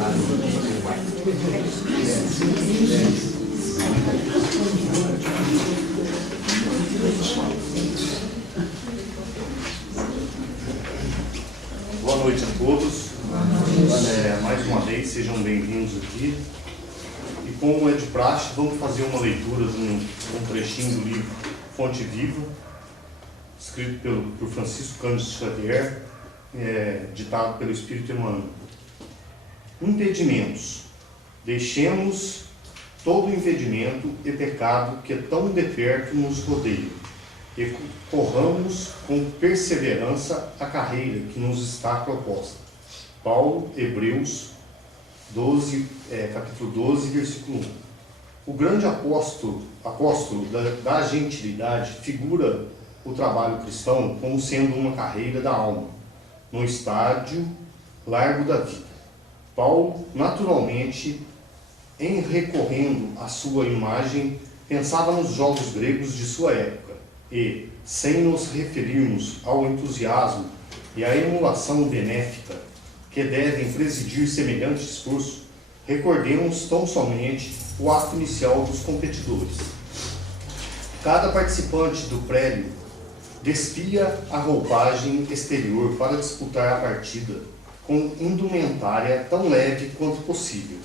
Boa noite a todos. Mais uma vez, sejam bem-vindos aqui. E como é de praxe, vamos fazer uma leitura de um trechinho do livro Fonte Viva, escrito por Francisco Cândido Xavier, ditado pelo Espírito Emmanuel. Impedimentos. Deixemos todo impedimento e pecado que tão de perto nos rodeia, e corramos com perseverança a carreira que nos está proposta. Paulo, Hebreus 12, capítulo 12, versículo 1. O grande apóstolo da gentilidade figura o trabalho cristão como sendo uma carreira da alma, no estádio largo da vida. Paulo, naturalmente, em recorrendo à sua imagem, pensava nos jogos gregos de sua época e, sem nos referirmos ao entusiasmo e à emulação benéfica que devem presidir semelhante esforço, recordemos tão somente o ato inicial dos competidores. Cada participante do prédio despia a roupagem exterior para disputar a partida com indumentária tão leve quanto possível.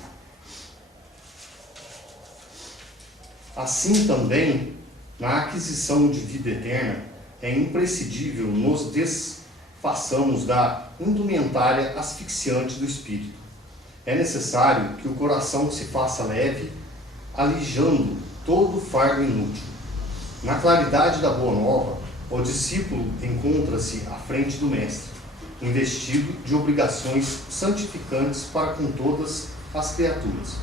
Assim também, na aquisição de vida eterna, é imprescindível nos desfaçamos da indumentária asfixiante do espírito. É necessário que o coração se faça leve, alijando todo fardo inútil. Na claridade da Boa Nova, o discípulo encontra-se à frente do Mestre, investido de obrigações santificantes para com todas as criaturas.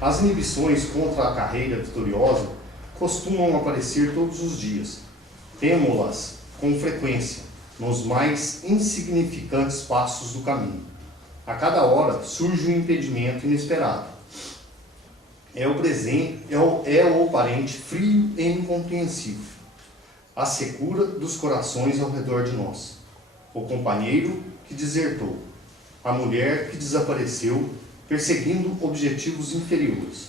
As inibições contra a carreira vitoriosa costumam aparecer todos os dias. Temo-las com frequência nos mais insignificantes passos do caminho. A cada hora surge um impedimento inesperado. É o parente frio e incompreensível, a secura dos corações ao redor de nós, o companheiro que desertou, a mulher que desapareceu perseguindo objetivos inferiores,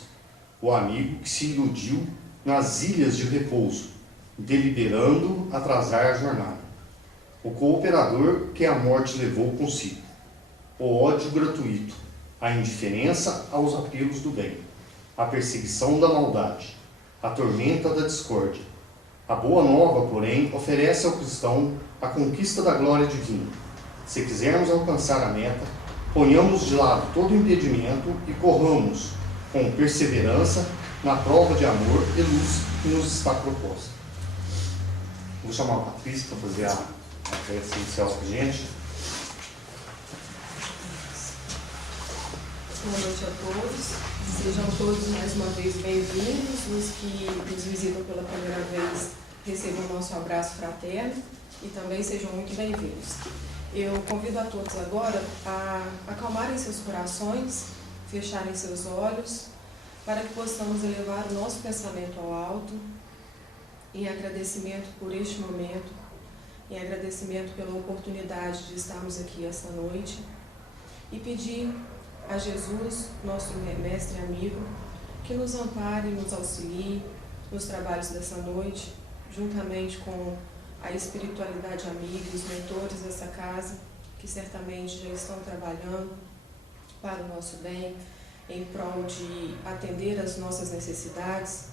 o amigo que se iludiu nas ilhas de repouso, deliberando atrasar a jornada, o cooperador que a morte levou consigo, o ódio gratuito, a indiferença aos apelos do bem, a perseguição da maldade, a tormenta da discórdia. A Boa Nova, porém, oferece ao cristão a conquista da glória divina. Se quisermos alcançar a meta, ponhamos de lado todo impedimento e corramos com perseverança na prova de amor e luz que nos está proposta. Vou chamar a Patrícia para fazer a prece inicial com a gente. Boa noite a todos. Sejam todos mais uma vez bem-vindos. Os que nos visitam pela primeira vez recebam o nosso abraço fraterno e também sejam muito bem-vindos. Eu convido a todos agora a acalmarem seus corações, fecharem seus olhos, para que possamos elevar o nosso pensamento ao alto, em agradecimento por este momento, em agradecimento pela oportunidade de estarmos aqui esta noite, e pedir a Jesus, nosso mestre e amigo, que nos ampare, nos auxilie nos trabalhos dessa noite, juntamente com a espiritualidade amiga, os mentores dessa casa, que certamente já estão trabalhando para o nosso bem, em prol de atender às nossas necessidades,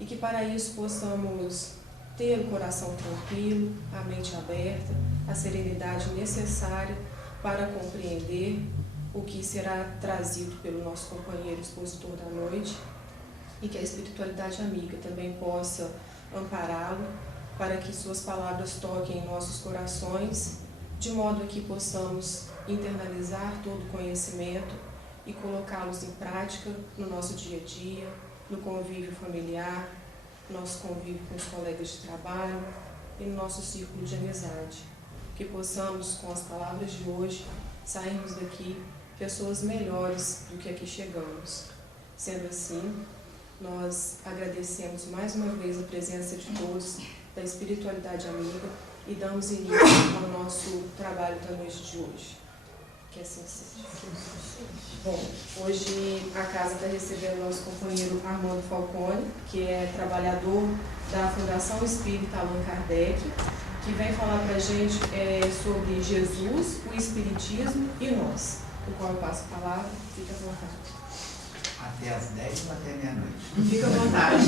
e que para isso possamos ter o coração tranquilo, a mente aberta, a serenidade necessária para compreender o que será trazido pelo nosso companheiro expositor da noite, e que a espiritualidade amiga também possa ampará-lo para que suas palavras toquem em nossos corações, de modo que possamos internalizar todo o conhecimento e colocá-los em prática no nosso dia a dia, no convívio familiar, no nosso convívio com os colegas de trabalho e no nosso círculo de amizade. Que possamos, com as palavras de hoje, sairmos daqui pessoas melhores do que aqui chegamos. Sendo assim, nós agradecemos mais uma vez a presença de todos da espiritualidade amiga e damos início ao nosso trabalho da noite de hoje. Que assim seja. Bom, hoje a casa está recebendo nosso companheiro Armando Falcone, que é trabalhador da Fundação Espírita Allan Kardec, que vem falar para a gente sobre Jesus, o Espiritismo e nós. Do qual eu passo a palavra, fica à vontade. Até às 10 ou até meia-noite? Fica à vontade.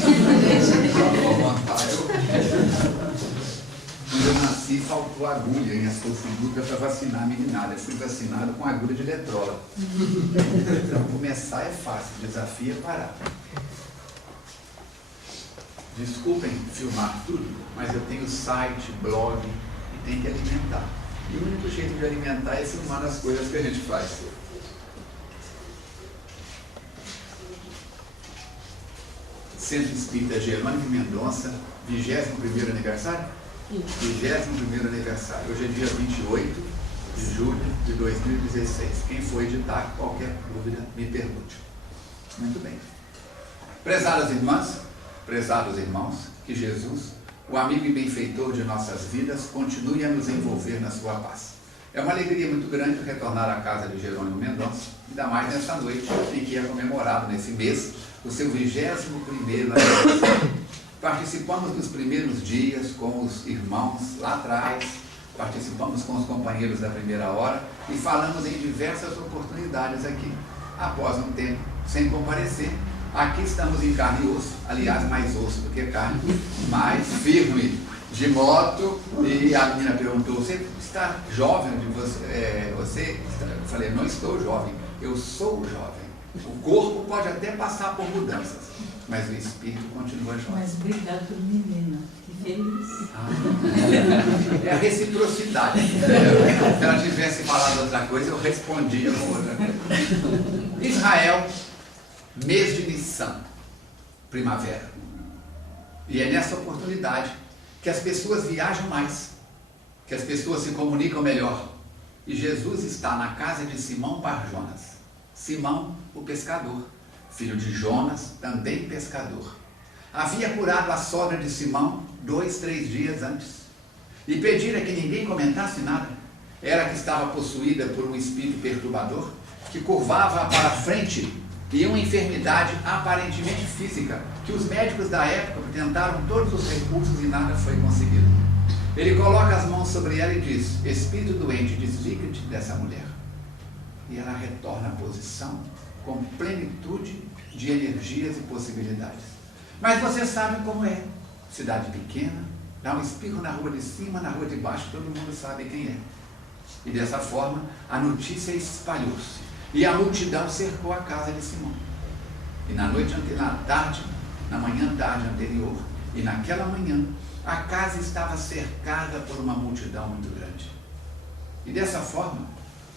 Quando eu nasci, faltou agulha em assofunduca para vacinar a meninada. Eu fui vacinado com agulha de letrola. Então, começar é fácil, o desafio é parar. Desculpem filmar tudo, mas eu tenho site, blog e tem que alimentar. E o único jeito de alimentar é filmar as coisas que a gente faz. Centro Espírita Gerônimo Mendonça, 21º aniversário? 21º aniversário. Hoje é dia 28 de julho de 2016. Quem for editar, qualquer dúvida, me pergunte. Muito bem. Prezadas irmãs, prezados irmãos, que Jesus, o amigo e benfeitor de nossas vidas, continue a nos envolver na sua paz. É uma alegria muito grande retornar à casa de Jerônimo Mendonça, ainda mais nessa noite em que é comemorado nesse mês o seu 21º aniversário. Participamos dos primeiros dias com os irmãos lá atrás, participamos com os companheiros da primeira hora e falamos em diversas oportunidades aqui. Após um tempo sem comparecer, aqui estamos em carne e osso, aliás, mais osso do que carne, mais firme, de moto. E a menina perguntou: você está jovem? Eu falei: não estou jovem, eu sou jovem. O corpo pode até passar por mudanças, mas o espírito continua jovem. Mas obrigado pelo menina, que feliz. É a reciprocidade. Se ela tivesse falado outra coisa, eu respondia com outra coisa. Israel, mês de Nissan, primavera. E é nessa oportunidade que as pessoas viajam mais, que as pessoas se comunicam melhor. E Jesus está na casa de Simão Bar Jonas. Simão, o pescador, filho de Jonas, também pescador. Havia curado a sogra de Simão 2, 3 dias antes. E pedira que ninguém comentasse nada. Era que estava possuída por um espírito perturbador, que curvava para frente, e uma enfermidade aparentemente física, que os médicos da época tentaram todos os recursos e nada foi conseguido. Ele coloca as mãos sobre ela e diz: espírito doente, desliga-te dessa mulher. E ela retorna à posição com plenitude de energias e possibilidades. Mas vocês sabem como é. Cidade pequena, dá um espirro na rua de cima, na rua de baixo, todo mundo sabe quem é. E dessa forma, a notícia espalhou-se. E a multidão cercou a casa de Simão. E na manhã tarde anterior, e naquela manhã, a casa estava cercada por uma multidão muito grande. E dessa forma,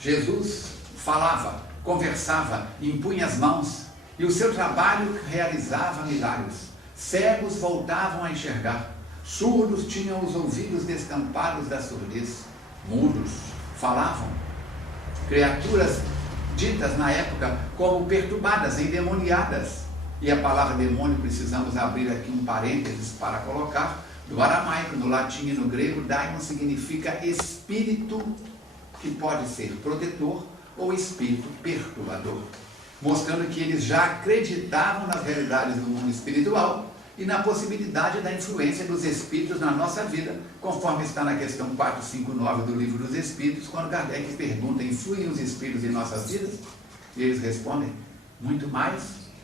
Jesus falava, conversava, impunha as mãos, e o seu trabalho realizava milagres. Cegos voltavam a enxergar, surdos tinham os ouvidos destampados da surdez, mudos falavam, criaturas ditas na época como perturbadas, endemoniadas. E a palavra demônio, precisamos abrir aqui um parênteses para colocar, do aramaico, no latim e no grego, daimon significa espírito que pode ser protetor ou espírito perturbador, mostrando que eles já acreditavam nas realidades do mundo espiritual e na possibilidade da influência dos espíritos na nossa vida, conforme está na questão 459 do Livro dos Espíritos, quando Kardec pergunta: influem os espíritos em nossas vidas? E eles respondem: muito mais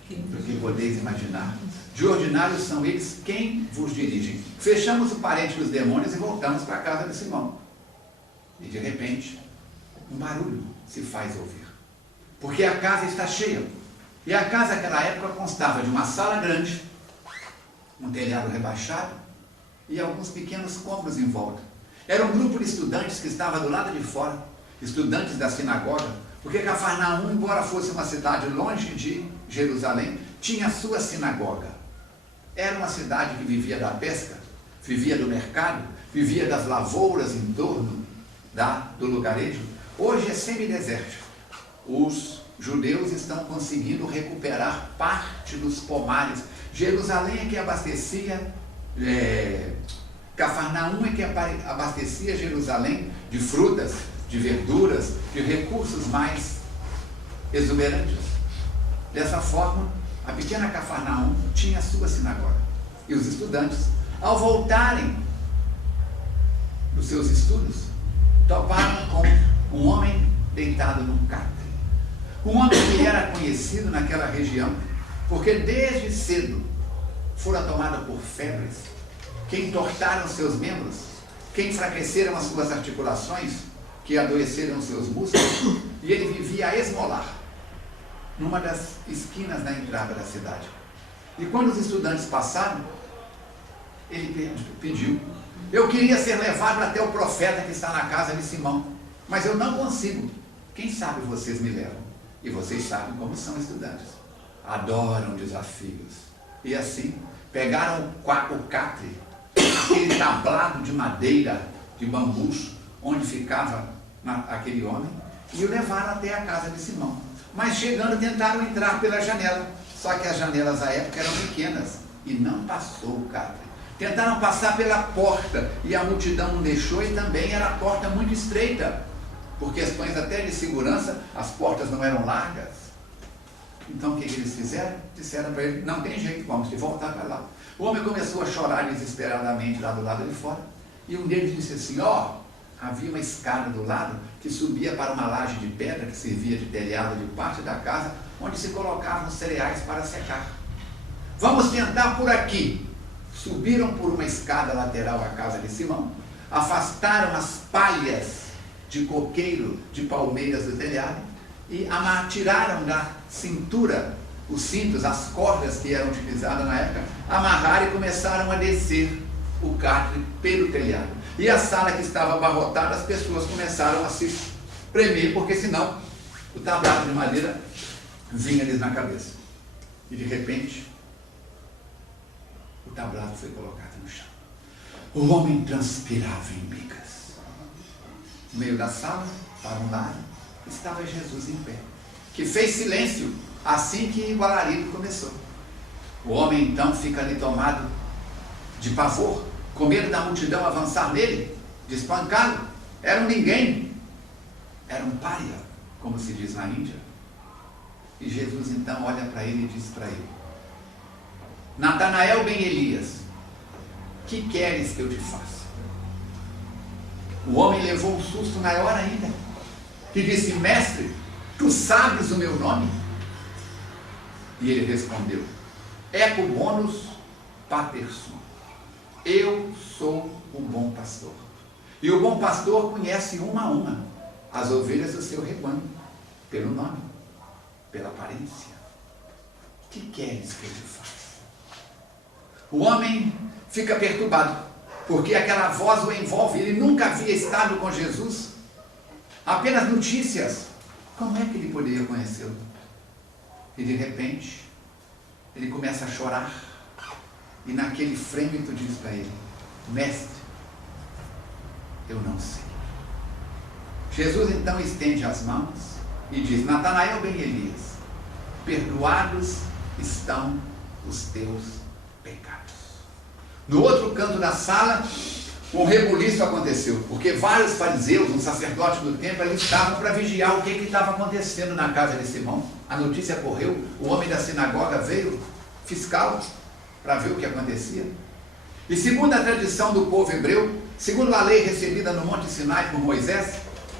do que podeis imaginar. De ordinário são eles quem vos dirigem. Fechamos o parente dos demônios e voltamos para a casa de Simão. E de repente, um barulho se faz ouvir, porque a casa está cheia. E a casa naquela época constava de uma sala grande, um telhado rebaixado e alguns pequenos cômodos em volta. Era um grupo de estudantes que estava do lado de fora, estudantes da sinagoga, porque Cafarnaum, embora fosse uma cidade longe de Jerusalém, tinha sua sinagoga. Era uma cidade que vivia da pesca, vivia do mercado, vivia das lavouras em torno do lugarejo. Hoje é semidesértico. Os judeus estão conseguindo recuperar parte dos pomares. Jerusalém é que abastecia, Cafarnaum é que abastecia Jerusalém de frutas, de verduras, de recursos mais exuberantes. Dessa forma, a pequena Cafarnaum tinha a sua sinagoga. E os estudantes, ao voltarem dos seus estudos, toparam com um homem deitado num catre. Um homem que era conhecido naquela região, porque desde cedo fora tomado por febres, que entortaram seus membros, que enfraqueceram as suas articulações, que adoeceram seus músculos, e ele vivia a esmolar numa das esquinas da entrada da cidade. E quando os estudantes passaram, ele pediu: eu queria ser levado até o profeta que está na casa de Simão, mas eu não consigo. Quem sabe vocês me levam? E vocês sabem como são estudantes. Adoram desafios. E assim, pegaram o catre, aquele tablado de madeira, de bambus, onde ficava aquele homem, e o levaram até a casa de Simão. Mas chegando, tentaram entrar pela janela. Só que as janelas à época eram pequenas e não passou o catre. Tentaram passar pela porta e a multidão não deixou, e também era a porta muito estreita. Por questões até de segurança, as portas não eram largas. Então o que eles fizeram? Disseram para ele: não tem jeito, vamos te voltar para lá. O homem começou a chorar desesperadamente lá do lado de fora. E um deles disse assim: havia uma escada do lado que subia para uma laje de pedra que servia de telhado de parte da casa, onde se colocavam os cereais para secar. Vamos tentar por aqui. Subiram por uma escada lateral à casa de Simão, afastaram as palhas de coqueiro de palmeiras do telhado e tiraram da cintura os cintos, as cordas que eram utilizadas na época, amarraram e começaram a descer o catre pelo telhado. E a sala que estava abarrotada, as pessoas começaram a se premer, porque senão o tablado de madeira vinha-lhes na cabeça. E de repente, o tablado foi colocado no chão. O homem transpirava em migas. No meio da sala, para um lado, estava Jesus em pé, que fez silêncio assim que o alarido começou. O homem então fica ali tomado de pavor, com medo da multidão avançar nele, de espancá-lo. Era um ninguém, era um pária, como se diz na Índia. E Jesus então olha para ele e diz para ele: Natanael ben Elias, que queres que eu te faça? O homem levou um susto maior ainda, e disse: mestre, tu sabes o meu nome? E ele respondeu: Eco bonus pater sum. Eu sou o bom pastor. E o bom pastor conhece uma a uma as ovelhas do seu rebanho, pelo nome, pela aparência. Que queres que eu te faça? O homem fica perturbado, porque aquela voz o envolve. Ele nunca havia estado com Jesus, apenas notícias. Como é que ele poderia conhecê-lo? E de repente, ele começa a chorar, e naquele frêmito diz para ele: mestre, eu não sei. Jesus então estende as mãos e diz: Natanael ben Elias, perdoados estão os teus pecados. No outro canto da sala, um rebuliço aconteceu, porque vários fariseus, um sacerdote do templo, eles estavam para vigiar o que estava acontecendo na casa de Simão. A notícia correu, o homem da sinagoga veio, fiscal, para ver o que acontecia. E segundo a tradição do povo hebreu, segundo a lei recebida no Monte Sinai por Moisés,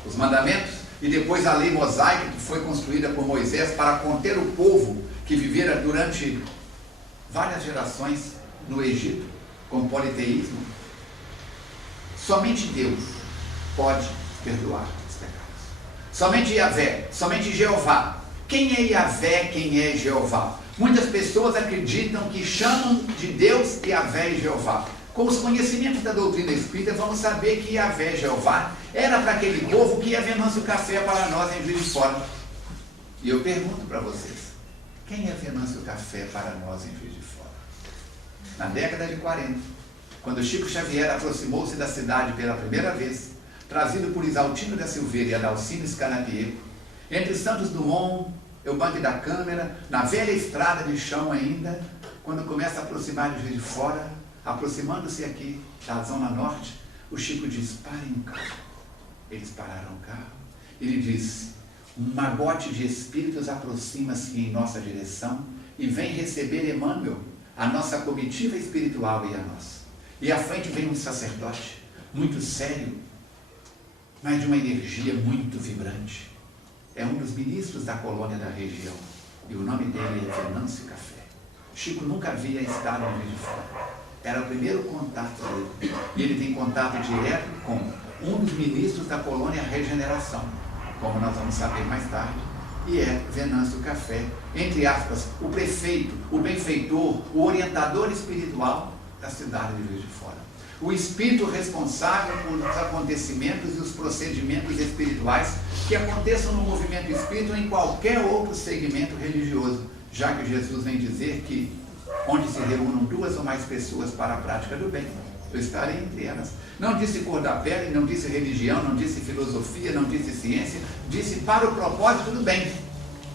os mandamentos, e depois a lei mosaica que foi construída por Moisés para conter o povo que vivera durante várias gerações no Egito, com politeísmo, somente Deus pode perdoar os pecados. Somente Yahvé, somente Jeová. Quem é Yahvé, quem é Jeová? Muitas pessoas acreditam que chamam de Deus Yahvé e Jeová. Com os conhecimentos da doutrina espírita, vamos saber que Yahvé, Jeová, era para aquele povo que ia Venâncio Café para nós em Juiz de Fora. E eu pergunto para vocês: quem é Venâncio Café para nós em Juiz de Fora? Na década de 40, quando Chico Xavier aproximou-se da cidade pela primeira vez, trazido por Isaltino da Silveira e Adalcino Scarnapieco, entre Santos Dumont, Eubanque da Câmara, na velha estrada de chão ainda, quando começa a aproximar de Juiz de Fora, aproximando-se aqui da zona norte, o Chico diz: parem o carro. Eles pararam o carro. Ele disse: um magote de espíritos aproxima-se em nossa direção e vem receber Emmanuel, a nossa comitiva espiritual e a nossa. E à frente vem um sacerdote, muito sério, mas de uma energia muito vibrante. É um dos ministros da colônia da região. E o nome dele é Venâncio Café. Chico nunca havia estado no Juiz de Fora. Era o primeiro contato dele. E ele tem contato direto com um dos ministros da colônia Regeneração, como nós vamos saber mais tarde, e é Venâncio Café, entre aspas, o prefeito, o benfeitor, o orientador espiritual da cidade de Juiz de Fora. O espírito responsável por os acontecimentos e os procedimentos espirituais que aconteçam no movimento espírita ou em qualquer outro segmento religioso, já que Jesus vem dizer que onde se reúnam 2 ou mais pessoas para a prática do bem, eu estarei entre elas. Não disse cor da pele, não disse religião, não disse filosofia, não disse ciência, disse para o propósito do bem.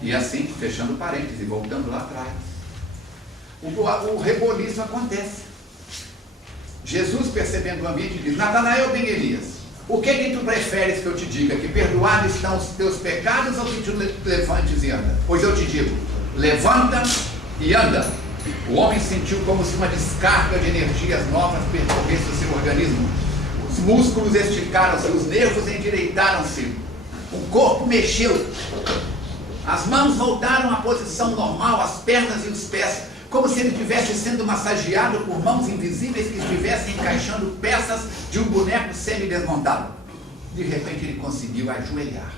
E assim, fechando parênteses, voltando lá atrás, o reboliço acontece. Jesus, percebendo o ambiente, diz: Natanael ben Elias, o que tu preferes que eu te diga? Que perdoados estão os teus pecados ou que te levantes e anda? Pois eu te digo, levanta e anda. O homem sentiu como se uma descarga de energias novas percorresse o seu organismo. Os músculos esticaram-se, os nervos endireitaram-se, o corpo mexeu, as mãos voltaram à posição normal, as pernas e os pés, como se ele estivesse sendo massageado por mãos invisíveis que estivessem encaixando peças de um boneco semi-desmontado. De repente ele conseguiu ajoelhar.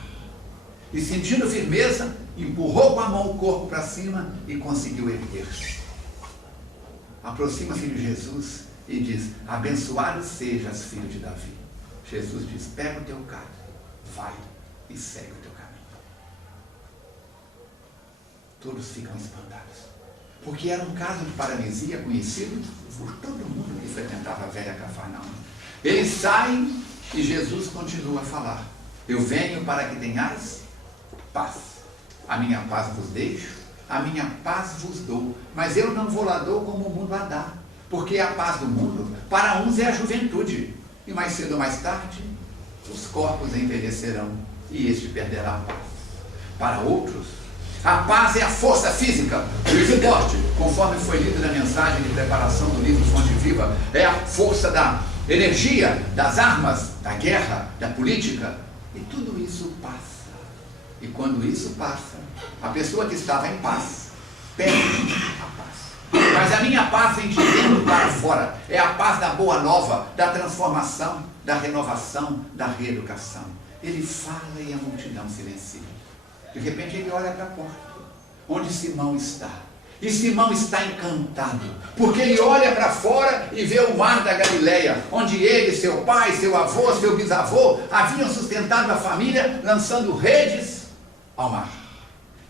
E sentindo firmeza, empurrou com a mão o corpo para cima e conseguiu erguer-se. Aproxima-se de Jesus e diz: abençoado sejas, filho de Davi. Jesus diz: pega o teu cálice, vai e segue o teu caminho. Todos ficam espantados, porque era um caso de paralisia conhecido por todo mundo que frequentava a velha Cafarnaum. Eles saem e Jesus continua a falar: eu venho para que tenhais paz. A minha paz vos deixo, a minha paz vos dou, mas eu não vou lá dou como o mundo a dá, porque a paz do mundo para uns é a juventude, e mais cedo ou mais tarde os corpos envelhecerão e este perderá a paz. Para outros, a paz é a força física, o forte, conforme foi lido na mensagem de preparação do livro Fonte Viva, é a força da energia, das armas, da guerra, da política, e tudo isso passa. E quando isso passa, a pessoa que estava em paz perde a paz. Mas a minha paz vem de dentro para fora. É a paz da boa nova, da transformação, da renovação, da reeducação. Ele fala e a multidão silencia. De repente ele olha para a porta, onde Simão está. E Simão está encantado, porque ele olha para fora e vê o mar da Galileia, onde ele, seu pai, seu avô, seu bisavô haviam sustentado a família, lançando redes ao mar.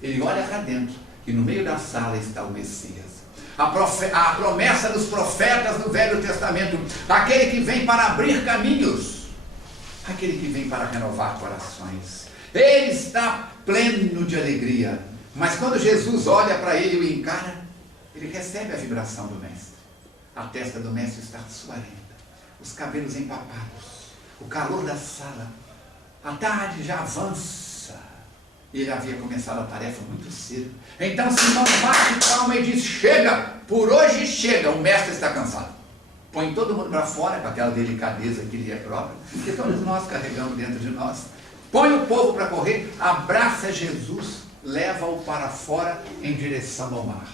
Ele olha para dentro e no meio da sala está o Messias. A promessa dos profetas do Velho Testamento, aquele que vem para abrir caminhos, aquele que vem para renovar corações. Ele está pleno de alegria, mas quando Jesus olha para ele e o encara, ele recebe a vibração do mestre. A testa do mestre está suarenta, os cabelos empapados, o calor da sala. A tarde já avança. Ele havia começado a tarefa muito cedo. Então Simão bate palma e diz: chega, por hoje chega, o mestre está cansado. Põe todo mundo para fora, com aquela delicadeza que lhe é própria, que todos nós carregamos dentro de nós. Põe o povo para correr, abraça Jesus, leva-o para fora em direção ao mar.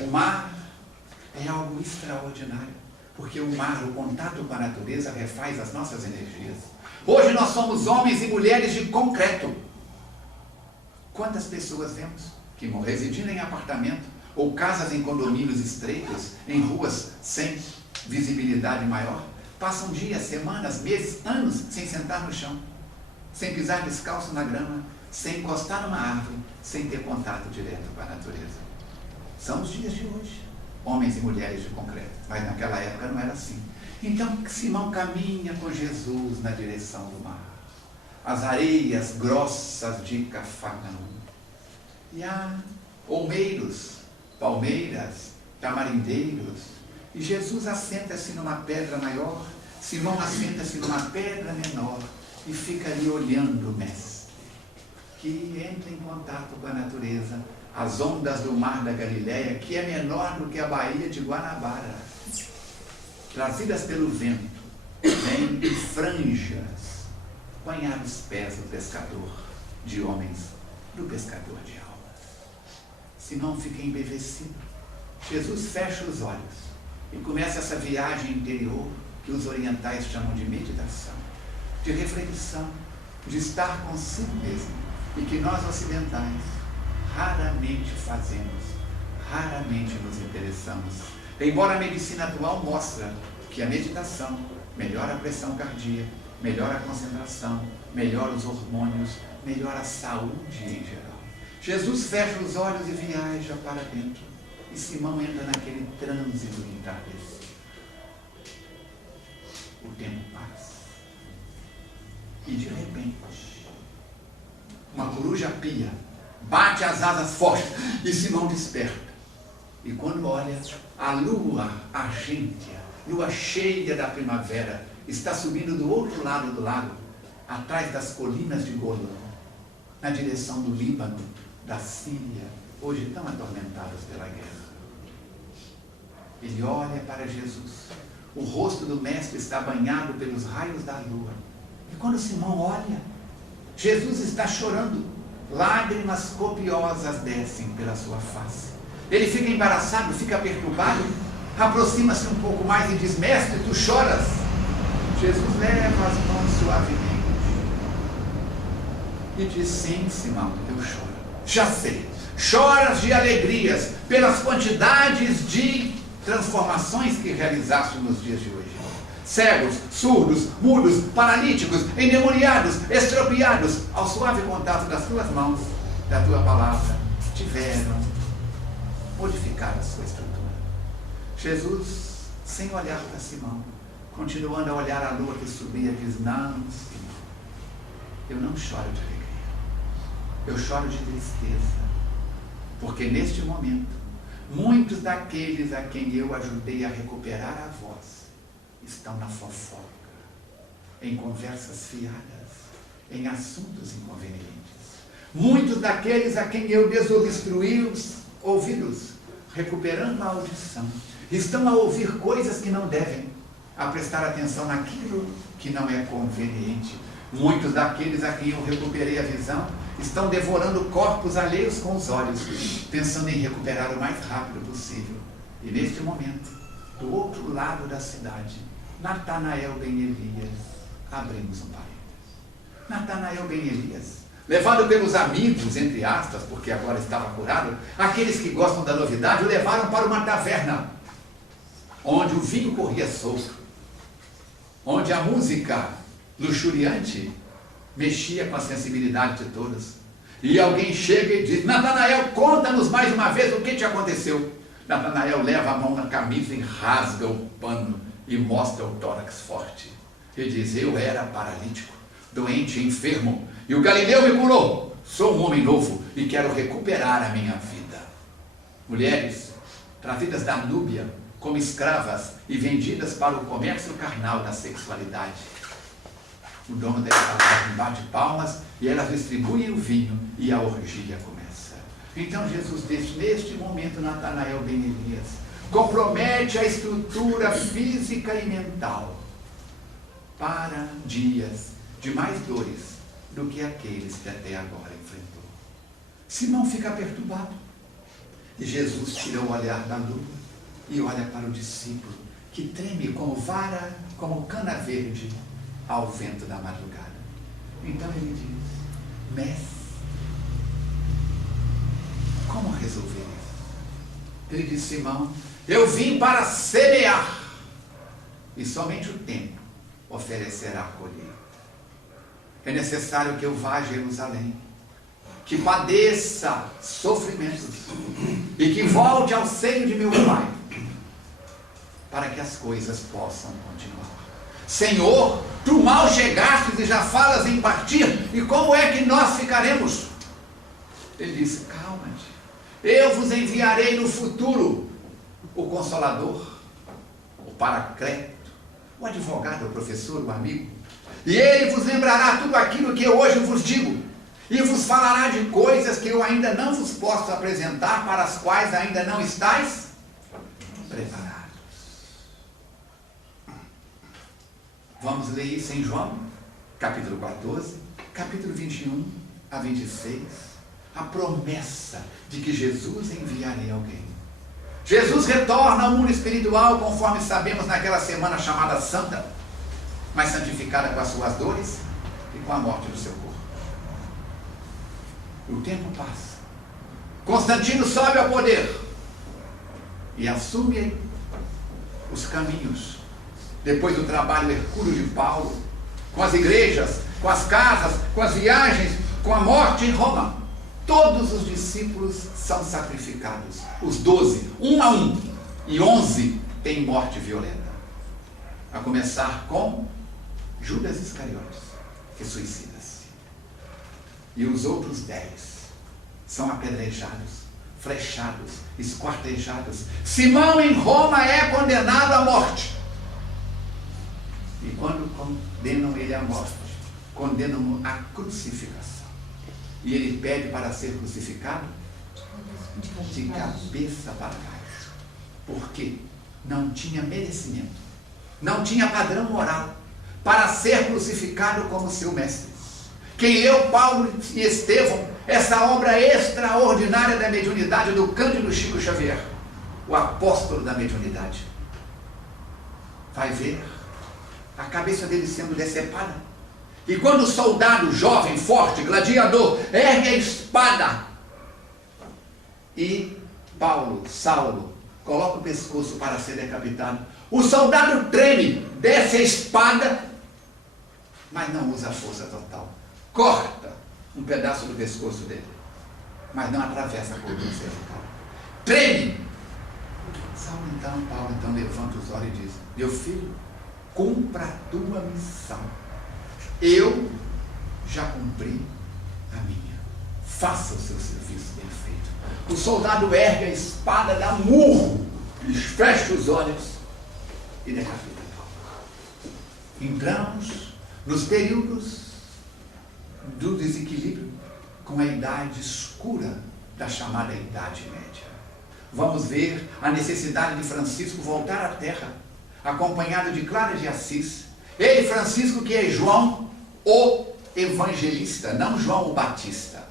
O mar é algo extraordinário, porque o mar, o contato com a natureza, refaz as nossas energias. Hoje nós somos homens e mulheres de concreto. Quantas pessoas vemos que, residindo em apartamento ou casas em condomínios estreitos, em ruas sem visibilidade maior, passam dias, semanas, meses, anos sem sentar no chão, sem pisar descalço na grama, sem encostar numa árvore, sem ter contato direto com a natureza. São os dias de hoje, homens e mulheres de concreto, mas naquela época não era assim. Então Simão caminha com Jesus na direção do mar, as areias grossas de Cafarnaum. E há olmeiros, palmeiras, tamarindeiros, e Jesus assenta-se numa pedra maior, Simão assenta-se numa pedra menor, e fica ali olhando o mestre, que entra em contato com a natureza, as ondas do mar da Galileia, que é menor do que a Baía de Guanabara, trazidas pelo vento, vêm em franjas banhar os pés do pescador de homens, do pescador de almas. Simão fica embevecido. Jesus fecha os olhos e começa essa viagem interior que os orientais chamam de meditação, de reflexão, de estar consigo mesmo, e que nós ocidentais raramente fazemos, raramente nos interessamos. Embora a medicina atual mostra que a meditação melhora a pressão cardíaca, melhora a concentração, melhora os hormônios, melhora a saúde em geral. Jesus fecha os olhos e viaja para dentro. E Simão entra naquele trânsito entardecido. O tempo passa. E de repente, uma coruja pia, bate as asas fortes e Simão desperta. E quando olha, a lua argêntea, lua cheia da primavera, está subindo do outro lado do lago, atrás das colinas de Golã, na direção do Líbano, da Síria, hoje tão atormentados pela guerra. Ele olha para Jesus. O rosto do mestre está banhado pelos raios da lua. E quando Simão olha, Jesus está chorando. Lágrimas copiosas descem pela sua face. Ele fica embaraçado, fica perturbado, aproxima-se um pouco mais e diz: mestre, tu choras? Jesus leva as mãos suavemente e diz: sim, Simão, eu choro. Já sei, choras de alegrias pelas quantidades de transformações que realizaste nos dias de hoje. Cegos, surdos, mudos, paralíticos, endemoniados, estropiados, ao suave contato das tuas mãos, da tua palavra, tiveram modificado a sua estrutura. Jesus, sem olhar para Simão, continuando a olhar a lua que subia, diz: não, Simão, eu não choro de alegria, eu choro de tristeza, porque neste momento, muitos daqueles a quem eu ajudei a recuperar a voz estão na fofoca, em conversas fiadas, em assuntos inconvenientes. Muitos daqueles a quem eu desobstruí os ouvidos, recuperando a audição, estão a ouvir coisas que não devem, a prestar atenção naquilo que não é conveniente. Muitos daqueles a quem eu recuperei a visão estão devorando corpos alheios com os olhos, pensando em recuperar o mais rápido possível. E neste momento, do outro lado da cidade, Natanael ben Elias, abrimos um parênteses. Natanael ben Elias, levado pelos amigos, entre aspas, porque agora estava curado, aqueles que gostam da novidade, o levaram para uma taverna, onde o vinho corria solto, onde a música luxuriante mexia com a sensibilidade de todos. E alguém chega e diz: Natanael, conta-nos mais uma vez o que te aconteceu. Natanael leva a mão na camisa e rasga o pano e mostra o tórax forte. Ele diz: eu era paralítico, doente, enfermo, e o Galileu me curou. Sou um homem novo e quero recuperar a minha vida. Mulheres trazidas da Núbia como escravas e vendidas para o comércio carnal da sexualidade. O dono dessa loja bate palmas e elas distribuem o vinho e a orgia começa. Então Jesus diz: neste momento, Natanael ben Elias compromete a estrutura física e mental para dias de mais dores do que aqueles que até agora enfrentou. Simão fica perturbado e Jesus tira o olhar da lua e olha para o discípulo que treme como vara, como cana verde ao vento da madrugada. Então ele diz: mestre, como resolver isso? Ele diz: Simão, eu vim para semear, e somente o tempo oferecerá a colheita. É necessário que eu vá a Jerusalém, que padeça sofrimentos e que volte ao seio de meu Pai, para que as coisas possam continuar. Senhor, tu mal chegastes e já falas em partir, e como é que nós ficaremos? Ele disse: calma-te, eu vos enviarei no futuro o Consolador, o Paracleto, o advogado, o professor, o amigo. E ele vos lembrará tudo aquilo que eu hoje vos digo, e vos falará de coisas que eu ainda não vos posso apresentar, para as quais ainda não estáis preparados. Vamos ler isso em João, capítulo 14, capítulo 21 a 26. A promessa de que Jesus enviaria alguém. Jesus retorna ao mundo espiritual, conforme sabemos, naquela semana chamada Santa, mas santificada com as suas dores e com a morte do seu corpo. O tempo passa. Constantino sobe ao poder e assume os caminhos, depois do trabalho hercúleo de Paulo, com as igrejas, com as casas, com as viagens, com a morte em Roma. Todos os discípulos são sacrificados, os 12, um a um, e 11 têm morte violenta. A começar com Judas Iscariotes, que suicida-se. E os outros 10 são apedrejados, flechados, esquartejados. Simão em Roma é condenado à morte. E quando condenam ele à morte, condenam-no à crucificação. E ele pede para ser crucificado de cabeça para baixo. Porque não tinha merecimento, não tinha padrão moral para ser crucificado como seu mestre. Quem leu Paulo e Estevão, essa obra extraordinária da mediunidade do Cândido Chico Xavier, o apóstolo da mediunidade, vai ver a cabeça dele sendo decepada. E quando o soldado jovem, forte, gladiador, ergue a espada e Saulo, coloca o pescoço para ser decapitado, o soldado treme, desce a espada, mas não usa a força total. Corta um pedaço do pescoço dele, mas não atravessa a coluna cervical. Treme. Paulo então levanta os olhos e diz: meu filho, cumpra a tua missão. Eu já cumpri a minha. Faça o seu serviço bem feito. O soldado ergue a espada, dá murro, fecha os olhos e decapita Paulo. Entramos nos períodos do desequilíbrio com a idade escura da chamada Idade Média. Vamos ver a necessidade de Francisco voltar à Terra, acompanhado de Clara de Assis. Ele, Francisco, que é João, o evangelista, não João o Batista.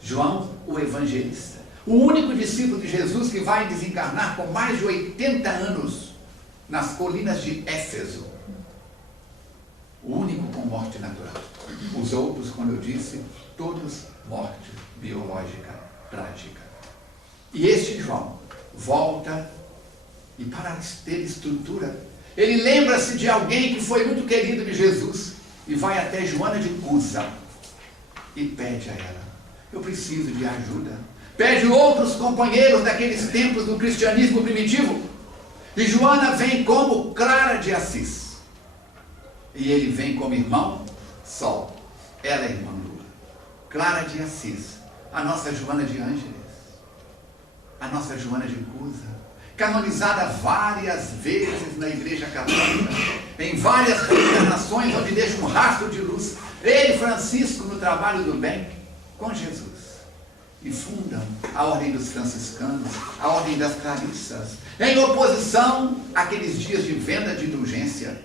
João, o evangelista. O único discípulo de Jesus que vai desencarnar com mais de 80 anos nas colinas de Éfeso. O único com morte natural. Os outros, como eu disse, todos morte biológica trágica. E este João volta e, para ter estrutura, ele lembra-se de alguém que foi muito querido de Jesus e vai até Joana de Cusa e pede a ela: eu preciso de ajuda. Pede outros companheiros daqueles tempos do cristianismo primitivo. E Joana vem como Clara de Assis. E ele vem como irmão Sol. Ela é irmã Lua. Clara de Assis, a nossa Joana de Ângeles, a nossa Joana de Cusa, canonizada várias vezes na Igreja Católica, em várias reencarnações, onde deixa um rastro de luz. Ele, Francisco, no trabalho do bem com Jesus. E fundam a Ordem dos Franciscanos, a Ordem das Clarissas, em oposição àqueles dias de venda de indulgência,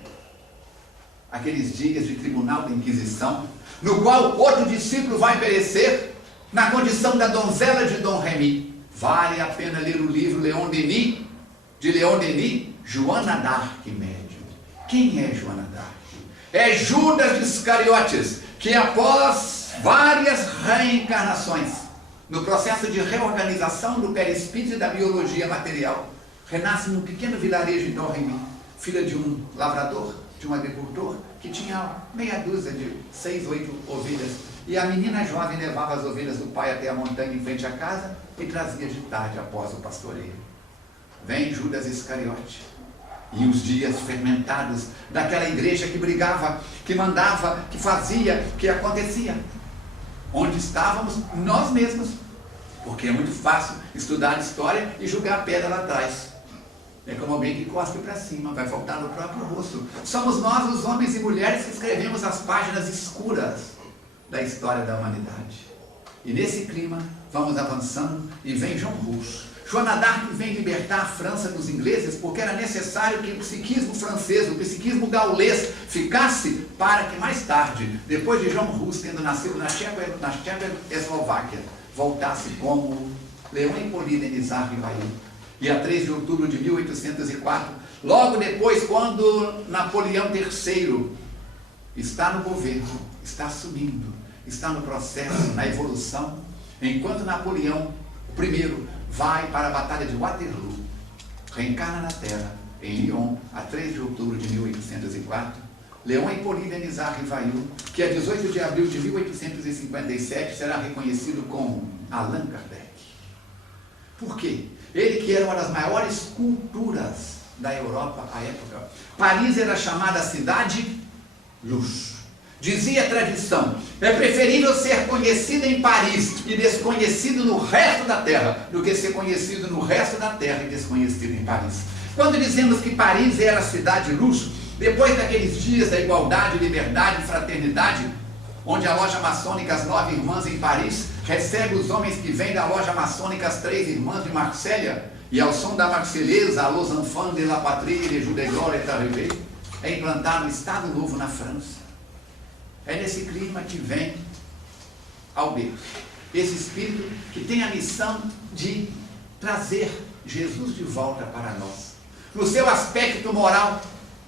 aqueles dias de tribunal da Inquisição, no qual outro discípulo vai perecer na condição da donzela de Dom Remy. Vale a pena ler o livro de Leon Denis, Joana d'Arc Médium. Quem é Joana d'Arc? É Judas Iscariotes, que após várias reencarnações, no processo de reorganização do perispírito e da biologia material, renasce num pequeno vilarejo em Dom Remy, filha de um lavrador, de um agricultor, que tinha meia dúzia de 6, 8 ovelhas. E a menina jovem levava as ovelhas do pai até a montanha em frente à casa e trazia de tarde após o pastoreio. Vem Judas Iscariote. E os dias fermentados daquela igreja que brigava, que mandava, que fazia, que acontecia. Onde estávamos nós mesmos. Porque é muito fácil estudar história e julgar a pedra lá atrás. É como alguém que cospe para cima, vai voltar no próprio rosto. Somos nós, os homens e mulheres, que escrevemos as páginas escuras da história da humanidade. E nesse clima, vamos avançando e vem João Rus. Joana d'Arc vem libertar a França dos ingleses porque era necessário que o psiquismo francês, o psiquismo gaulês, ficasse para que mais tarde, depois de João Rus, tendo nascido na Tchecoslováquia, voltasse como Leon Hippolyte Denisard Rivail. E a 3 de outubro de 1804, logo depois, quando Napoleão III está no governo, está assumindo, está no processo, na evolução, enquanto Napoleão I vai para a Batalha de Waterloo, reencarna na Terra, em Lyon, a 3 de outubro de 1804, Leon Hippolyte Denisard Rivail, que a 18 de abril de 1857 será reconhecido como Allan Kardec. Por quê? Ele que era uma das maiores culturas da Europa à época. Paris era chamada cidade luxo. Dizia a tradição, é preferível ser conhecido em Paris e desconhecido no resto da terra, do que ser conhecido no resto da terra e desconhecido em Paris. Quando dizemos que Paris era a cidade luxo, depois daqueles dias da igualdade, liberdade e fraternidade, onde a loja maçônica As Nove Irmãs em Paris recebe os homens que vêm da loja maçônica As Três Irmãs de Marsella, e ao som da Marselhesa, a Los Enfants de la Patrie, de Jules de Gaulle est arrivé, é implantado um Estado Novo na França. É nesse clima que vem Albert, esse espírito que tem a missão de trazer Jesus de volta para nós, no seu aspecto moral.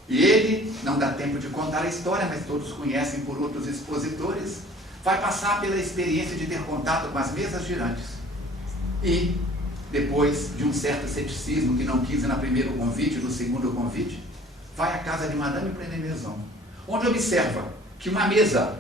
E ele, não dá tempo de contar a história, mas todos conhecem por outros expositores, vai passar pela experiência de ter contato com as mesas girantes. E, depois de um certo ceticismo que não quis ir no primeiro convite, no segundo convite, vai à casa de Madame Prenez-Maison, onde observa que uma mesa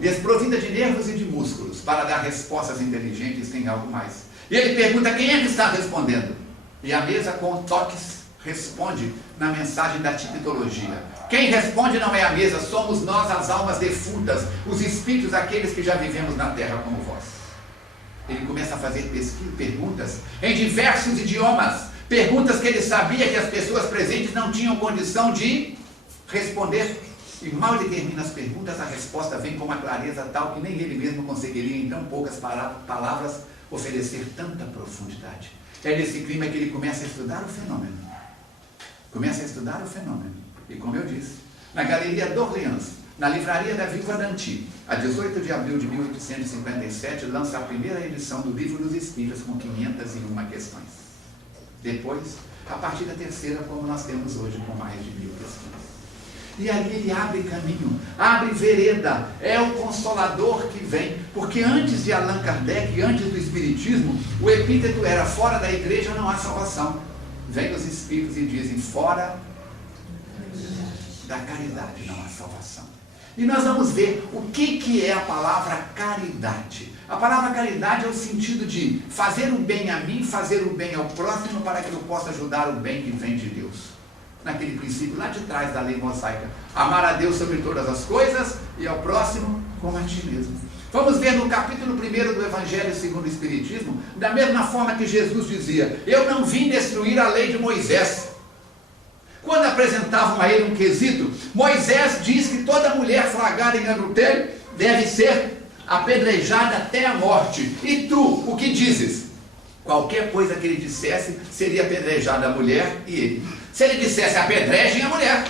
desprovida de nervos e de músculos para dar respostas inteligentes tem algo mais. E ele pergunta quem é que está respondendo. E a mesa, com toques, responde na mensagem da tipologia. Quem responde não é a mesa, somos nós, as almas defuntas, os espíritos, aqueles que já vivemos na terra como vós. Ele começa a fazer perguntas em diversos idiomas, perguntas que ele sabia que as pessoas presentes não tinham condição de responder. E mal ele termina as perguntas, a resposta vem com uma clareza tal que nem ele mesmo conseguiria em tão poucas palavras oferecer tanta profundidade. É nesse clima que ele começa a estudar o fenômeno. E como eu disse, na Galeria d'Orléans, na livraria da Viva Danti, a 18 de abril de 1857, lança a primeira edição do Livro dos Espíritos com 501 questões. Depois, a partir da terceira, como nós temos hoje, com mais de 1000 questões. E ali ele abre caminho, abre vereda, é o Consolador que vem, porque antes de Allan Kardec, antes do Espiritismo, o epíteto era: fora da igreja não há salvação. Vêm os Espíritos e dizem: fora da caridade não há salvação. E nós vamos ver o que é a palavra caridade. A palavra caridade é o sentido de fazer o bem a mim, fazer o bem ao próximo, para que eu possa ajudar o bem que vem de Deus. Naquele princípio lá de trás da lei mosaica: amar a Deus sobre todas as coisas e ao próximo como a ti mesmo. Vamos ver no capítulo 1 do Evangelho segundo o Espiritismo, da mesma forma que Jesus dizia: eu não vim destruir a lei de Moisés. Quando apresentavam a ele um quesito, Moisés diz que toda mulher flagrada em adultério deve ser apedrejada até a morte. E tu, o que dizes? Qualquer coisa que ele dissesse, seria apedrejada a mulher e ele. Se ele dissesse apedrejem a mulher,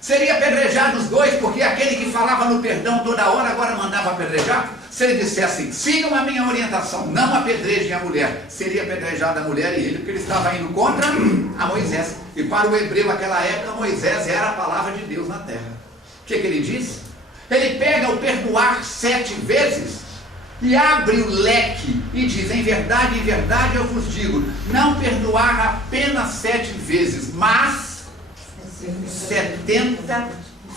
seria apedrejado os dois, porque aquele que falava no perdão toda hora agora mandava apedrejar. Se ele dissesse sigam a minha orientação, não apedrejem a mulher, seria apedrejada a mulher e ele, porque ele estava indo contra a Moisés. E para o hebreu naquela época, Moisés era a palavra de Deus na terra. O que ele diz? Ele pega o perdoar 7 vezes e abre o leque e diz: em verdade eu vos digo, não perdoar apenas 7 vezes, mas 70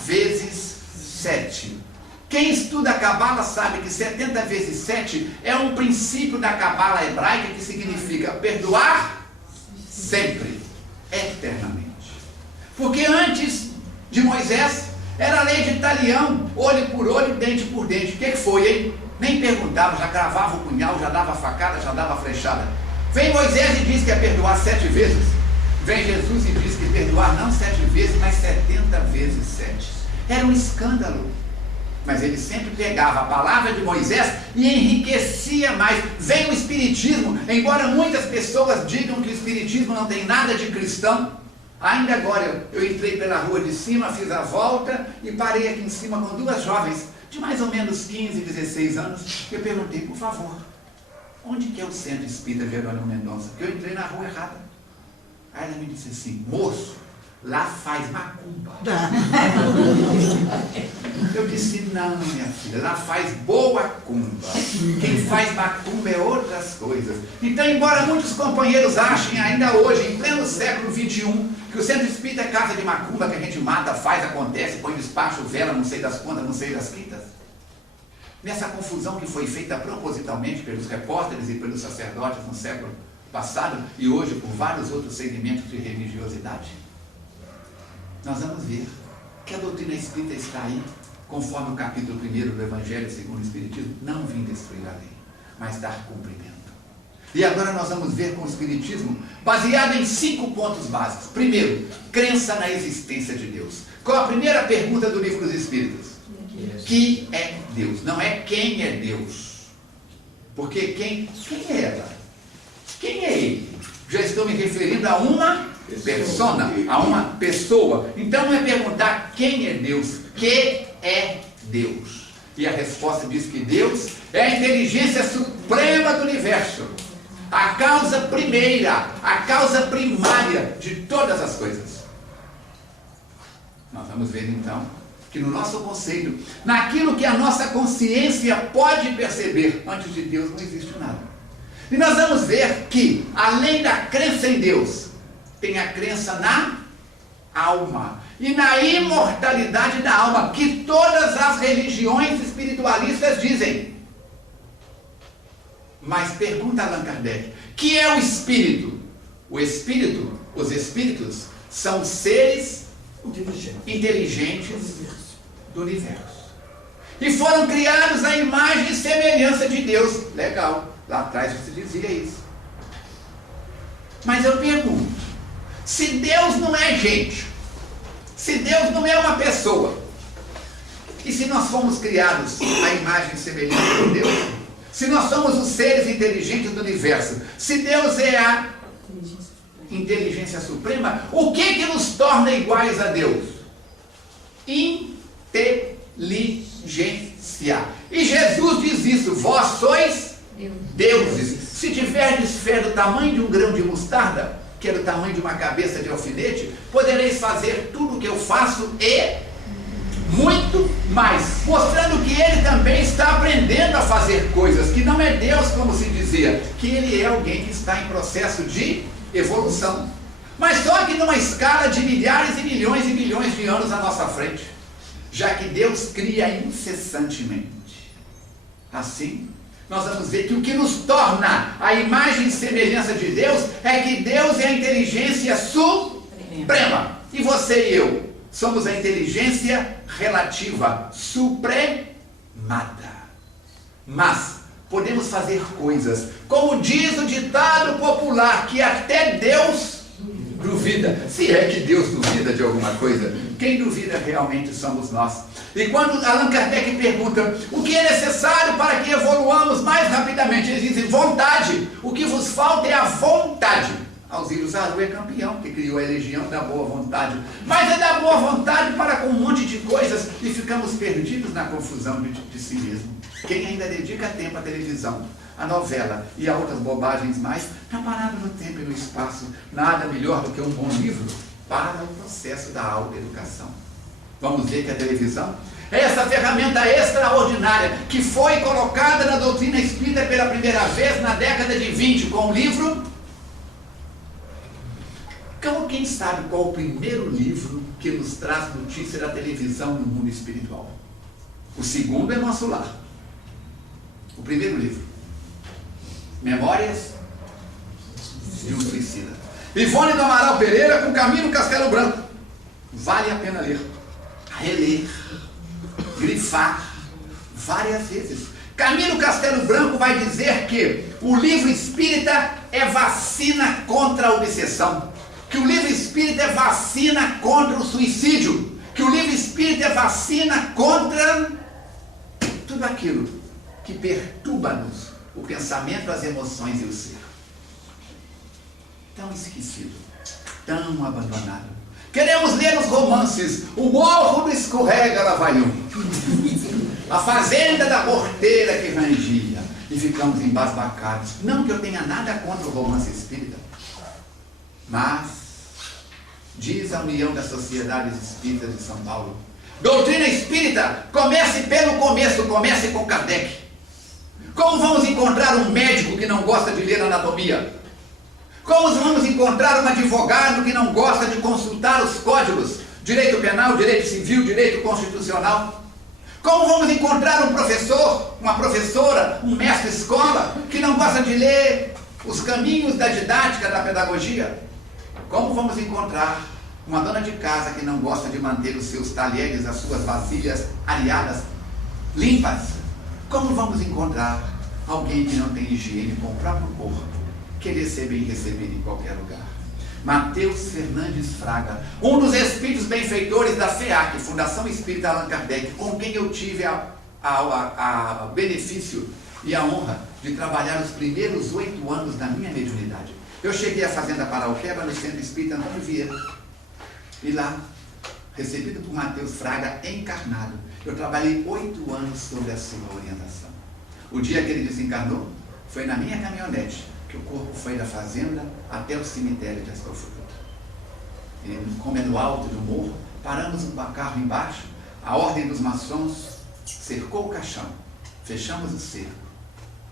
vezes 7. Quem estuda a Cabala sabe que 70 vezes 7 é um princípio da Cabala hebraica que significa perdoar sempre, eternamente. Porque antes de Moisés era a lei de talião, olho por olho, dente por dente. O que foi, hein? Nem perguntava, já cravava o punhal, já dava facada, já dava flechada. Vem Moisés e diz que é perdoar 7 vezes. Vem Jesus e diz que perdoar não 7 vezes, mas 70 vezes 7. Era um escândalo. Mas ele sempre pegava a palavra de Moisés e enriquecia mais. Vem o Espiritismo, embora muitas pessoas digam que o Espiritismo não tem nada de cristão. Ainda agora eu entrei pela rua de cima, fiz a volta e parei aqui em cima com 2 jovens de mais ou menos 15, 16 anos. Eu perguntei, por favor, onde que é o Centro Espírita Jerônimo Mendonça? Porque eu entrei na rua errada. Aí ela me disse assim, moço, lá faz macumba. Eu disse, não, minha filha, lá faz boa cumba. Quem faz macumba é outras coisas. Então, embora muitos companheiros achem ainda hoje, em pleno século XXI, que o Centro Espírita é casa de macumba, que a gente mata, faz, acontece, põe despacho, vela, não sei das quantas, não sei das quintas. Nessa confusão que foi feita propositalmente pelos repórteres e pelos sacerdotes no século passado e hoje por vários outros segmentos de religiosidade, nós vamos ver que a doutrina espírita está aí, conforme o capítulo 1 do Evangelho segundo o Espiritismo, não vim destruir a lei, mas dar cumprimento. E agora nós vamos ver com o Espiritismo, baseado em 5 pontos básicos. Primeiro, crença na existência de Deus. Qual a primeira pergunta do Livro dos Espíritos? Que é Deus? Não é quem é Deus. Porque quem é ela? Quem é ele? Já estou me referindo a uma persona, a uma pessoa. Então não é perguntar quem é Deus, que é Deus. E a resposta diz que Deus é a inteligência suprema do universo, a causa primeira, a causa primária de todas as coisas. Nós vamos ver então que no nosso conceito, naquilo que a nossa consciência pode perceber, antes de Deus não existe nada. E nós vamos ver que, além da crença em Deus, tem a crença na alma e na imortalidade da alma, que todas as religiões espiritualistas dizem. Mas pergunta Allan Kardec, que é o espírito? O espírito, os espíritos, são seres inteligentes do universo. E foram criados à imagem e semelhança de Deus. Legal, lá atrás se dizia isso. Mas eu pergunto, se Deus não é gente, se Deus não é uma pessoa, e se nós fomos criados à imagem e semelhança de Deus, se nós somos os seres inteligentes do universo, se Deus é a inteligência suprema, o que nos torna iguais a Deus? Inteligência. E Jesus diz isso, vós sois deuses. Se tiverdes fé do tamanho de um grão de mostarda, que é do tamanho de uma cabeça de alfinete, podereis fazer tudo o que eu faço e muito mais, mostrando que ele também está aprendendo a fazer coisas, que não é Deus como se dizia, que ele é alguém que está em processo de evolução, mas só que numa escala de milhares e milhões de anos à nossa frente, já que Deus cria incessantemente. Assim, nós vamos ver que o que nos torna a imagem e semelhança de Deus é que Deus é a inteligência suprema. E você e eu somos a inteligência relativa, supremada. Mas podemos fazer coisas, como diz o ditado popular, que até Deus duvida. Se é que Deus duvida de alguma coisa, quem duvida realmente somos nós. E quando Allan Kardec pergunta o que é necessário para que evoluamos mais rapidamente, eles dizem vontade. O que vos falta é a vontade. Alziro Zaru é campeão, que criou a legião da boa vontade. Mas é da boa vontade para com um monte de coisas e ficamos perdidos na confusão de si mesmo. Quem ainda dedica tempo à televisão, à novela e a outras bobagens mais, está parado no tempo e no espaço. Nada melhor do que um bom livro para o processo da autoeducação. Vamos ver que a televisão é essa ferramenta extraordinária que foi colocada na doutrina espírita pela primeira vez na década de 20 com o livro. Então, quem sabe qual o primeiro livro que nos traz notícia da televisão no mundo espiritual? O segundo é Nosso Lar. O primeiro livro, Memórias de um Suicida. Ivone do Amaral Pereira com Camilo Castelo Branco. Vale a pena ler, reler, grifar várias vezes. Camilo Castelo Branco vai dizer que o livro espírita é vacina contra a obsessão. que o livro espírita é vacina contra o suicídio, que o livro espírita é vacina contra tudo aquilo que perturba-nos, o pensamento, as emoções e o ser. Tão esquecido, tão abandonado. Queremos ler os romances, o morro do escorrega lá vai um, a fazenda da porteira que rangia, e ficamos embasbacados. Não que eu tenha nada contra o romance espírita, mas diz a União das Sociedades Espíritas de São Paulo, doutrina espírita, comece pelo começo, comece com Kardec. Como vamos encontrar um médico que não gosta de ler anatomia? Como vamos encontrar um advogado que não gosta de consultar os códigos? Direito penal, direito civil, direito constitucional? Como vamos encontrar um professor, uma professora, um mestre-escola que não gosta de ler os caminhos da didática, da pedagogia? Como vamos encontrar uma dona de casa que não gosta de manter os seus talheres, as suas vasilhas areadas, limpas? Como vamos encontrar alguém que não tem higiene com o próprio corpo, querer ser bem recebido em qualquer lugar? Mateus Fernandes Fraga, um dos espíritos benfeitores da FEAC, Fundação Espírita Allan Kardec, com quem eu tive a benefício e a honra de trabalhar os primeiros 8 anos da minha mediunidade. Eu cheguei à Fazenda Paraupeba, no Centro Espírita Antônio Vieira, e lá, recebido por Mateus Fraga, encarnado, eu trabalhei 8 anos sob a sua orientação. O dia que ele desencarnou, foi na minha caminhonete, que o corpo foi da fazenda até o cemitério de Astolfo. E como é no alto do morro, paramos um carro embaixo, a ordem dos maçons cercou o caixão, fechamos o cerco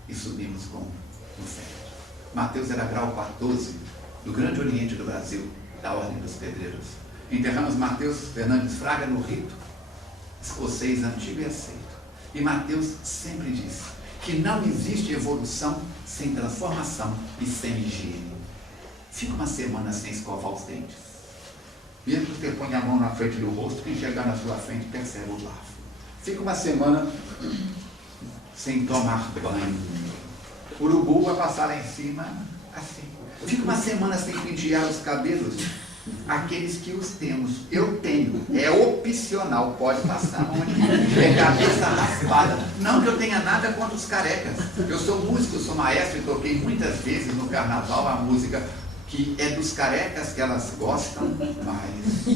e subimos com o féretro. Mateus era grau 14 do Grande Oriente do Brasil, da Ordem dos Pedreiros. Enterramos Mateus Fernandes Fraga no rito escocês antigo e aceito. E Mateus sempre disse que não existe evolução sem transformação e sem higiene. Fica uma semana sem escovar os dentes. Mesmo que você põe a mão na frente do rosto, quem chegar na sua frente percebe o bafo. Fica uma semana sem tomar banho. O urubu vai passar lá em cima assim. Fica uma semana sem pentear os cabelos. Aqueles que os temos, eu tenho, é opcional, pode passar a mão aqui, é cabeça raspada. Não que eu tenha nada contra os carecas, eu sou músico, sou maestro e toquei muitas vezes no carnaval a música que é dos carecas que elas gostam, mas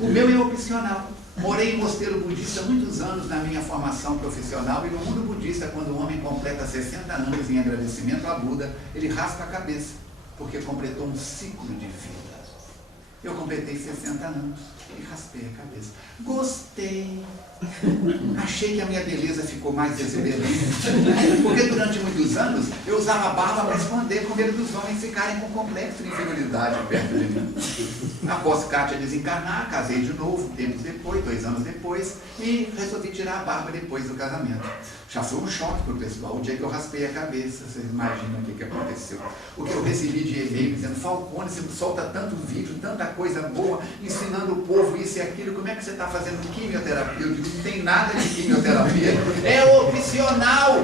o meu é opcional. Morei em mosteiro budista muitos anos na minha formação profissional, e no mundo budista, quando o homem completa 60 anos em agradecimento a Buda, ele raspa a cabeça, porque completou um ciclo de vida. Eu completei 60 anos e raspei a cabeça. Gostei. Achei que a minha beleza ficou mais exuberante. Porque durante muitos anos eu usava a barba para esconder, com medo dos homens ficarem com complexo de inferioridade perto de mim. Após Kátia desencarnar, casei de novo, tempos depois, 2 anos depois, e resolvi tirar a barba depois do casamento. Já foi um choque para o pessoal. O dia que eu raspei a cabeça, vocês imaginam o que aconteceu. O que eu recebi de e-mail dizendo: Falcone, você solta tanto vídeo, tanta coisa boa, ensinando o povo isso e aquilo, como é que você está fazendo quimioterapia? Eu digo: não tem nada de quimioterapia, é opcional.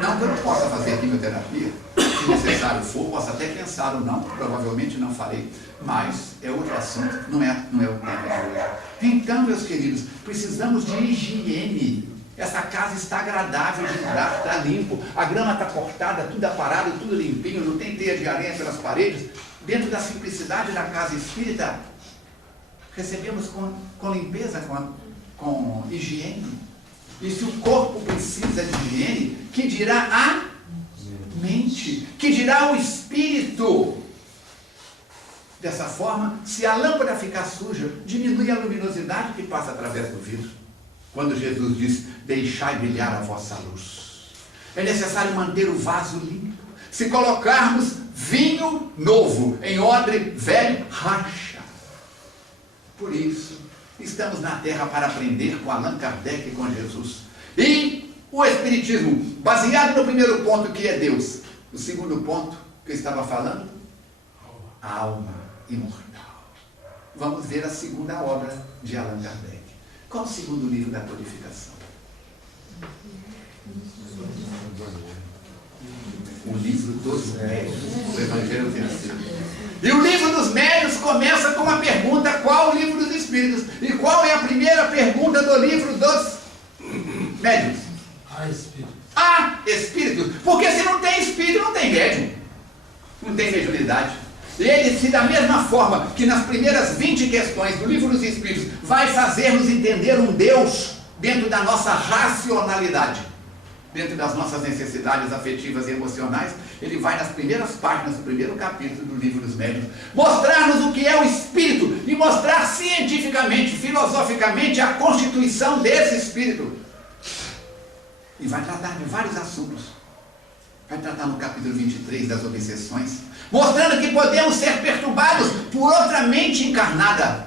Não que eu não possa fazer quimioterapia, se necessário for, posso até pensar ou não, provavelmente não farei, mas é outro assunto, não é o tema de hoje. Então, meus queridos, precisamos de higiene. Essa casa está agradável de entrar, está limpo, a grama está cortada, tudo aparado, tudo limpinho, não tem teia de aranha pelas paredes. Dentro da simplicidade da casa espírita, recebemos com limpeza, com higiene. E se o corpo precisa de higiene, que dirá a mente, que dirá o espírito? Dessa forma, se a lâmpada ficar suja, diminui a luminosidade que passa através do vidro. Quando Jesus diz: deixai brilhar a vossa luz. É necessário manter o vaso limpo. Se colocarmos vinho novo em odre velho, racha. Por isso, estamos na Terra para aprender com Allan Kardec e com Jesus. E o Espiritismo, baseado no primeiro ponto, que é Deus. O segundo ponto que eu estava falando, a alma imortal. Vamos ver a segunda obra de Allan Kardec. Qual o segundo livro da codificação? O livro dos médios, o Evangelho Terceiro. E o livro dos médios começa com uma pergunta: qual o livro dos Espíritos? E qual é a primeira pergunta do livro dos médiuns? Espíritos. Porque se não tem espírito, não tem médium. Não tem mediunidade. Ele, se da mesma forma que nas primeiras 20 questões do livro dos Espíritos vai fazer-nos entender um Deus dentro da nossa racionalidade, dentro das nossas necessidades afetivas e emocionais, ele vai nas primeiras páginas do primeiro capítulo do livro dos médiuns mostrar-nos o que é o espírito e mostrar cientificamente, filosoficamente a constituição desse espírito. E vai tratar de vários assuntos. Vai tratar no capítulo 23 das obsessões, mostrando que podemos ser perturbados por outra mente encarnada,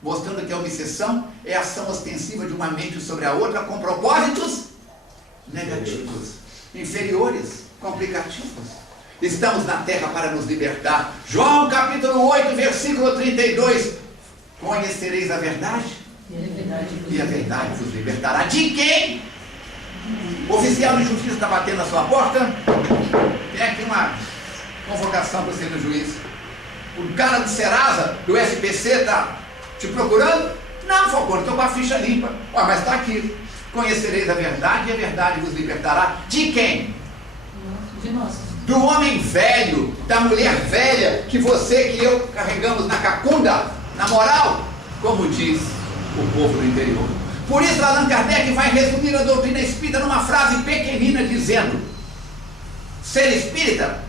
mostrando que a obsessão é a ação ostensiva de uma mente sobre a outra com propósitos negativos, inferiores, complicativos. Estamos na terra para nos libertar. João capítulo 8, versículo 32. Conhecereis a verdade, e a verdade vos libertará. De quem? O oficial de justiça está batendo na sua porta. Tem aqui uma convocação para você no juiz. O cara do Serasa, do SPC, está te procurando? Não, Falcone, estou com a ficha limpa. Mas está aqui. Conhecereis a verdade e a verdade vos libertará. De quem? De nós. Do homem velho, da mulher velha, que você e eu carregamos na cacunda, na moral, como diz o povo do interior. Por isso Allan Kardec vai resumir a doutrina espírita numa frase pequenina, dizendo: ser espírita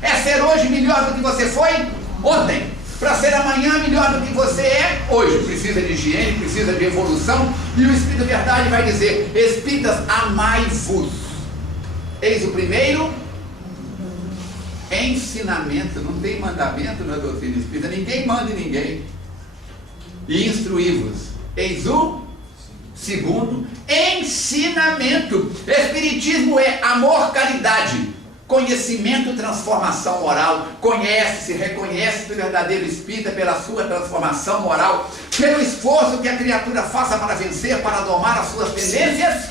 é ser hoje melhor do que você foi ontem, para ser amanhã melhor do que você é hoje. Precisa de higiene, precisa de evolução, e o Espírito Verdade vai dizer: espíritas, amai-vos. Eis o primeiro ensinamento. Não tem mandamento na doutrina espírita, ninguém manda em ninguém. E instruí-vos. Eis o segundo ensinamento. Espiritismo é amor, caridade, conhecimento, transformação moral. Conhece-se, reconhece o verdadeiro espírita pela sua transformação moral, pelo esforço que a criatura faça para vencer, para domar as suas tendências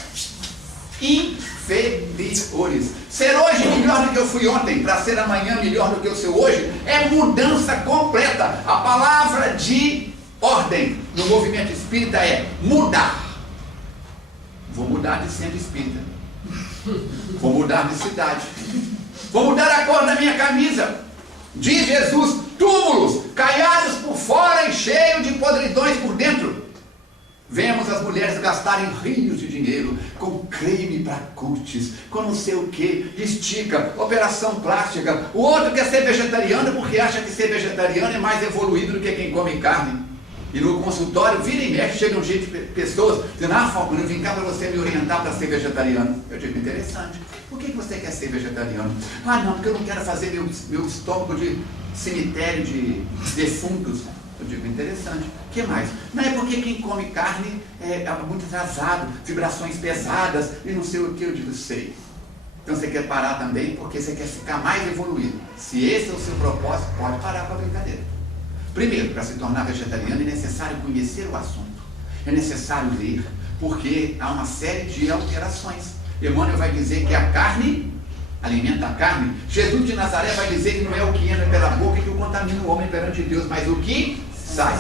inferiores. Ser hoje melhor do que eu fui ontem, para ser amanhã melhor do que eu sou hoje, é mudança completa. A palavra de ordem no movimento espírita é mudar. Vou mudar de centro espírita. Vou mudar de cidade. Vou mudar a cor da minha camisa. Diz Jesus: túmulos caiados por fora e cheios de podridões por dentro. Vemos as mulheres gastarem rios de dinheiro com creme para cutis, com não sei o que, estica, operação plástica. O outro quer ser vegetariano porque acha que ser vegetariano é mais evoluído do que quem come carne. E no consultório, vira e mexe, chegam pessoas dizendo: Falcone, eu vim cá para você me orientar para ser vegetariano. Eu digo: interessante. Por que você quer ser vegetariano? Não, porque eu não quero fazer meu estômago de cemitério de defuntos. Eu digo: interessante. O que mais? Não é porque quem come carne é muito atrasado, vibrações pesadas e não sei o que. Eu digo: sei. Então você quer parar também porque você quer ficar mais evoluído. Se esse é o seu propósito, pode parar com a brincadeira. Primeiro, para se tornar vegetariano é necessário conhecer o assunto, é necessário ler, porque há uma série de alterações. Emmanuel vai dizer que a carne alimenta a carne. Jesus de Nazaré vai dizer que não é o que entra pela boca que o contamina o homem perante Deus, mas o que sai.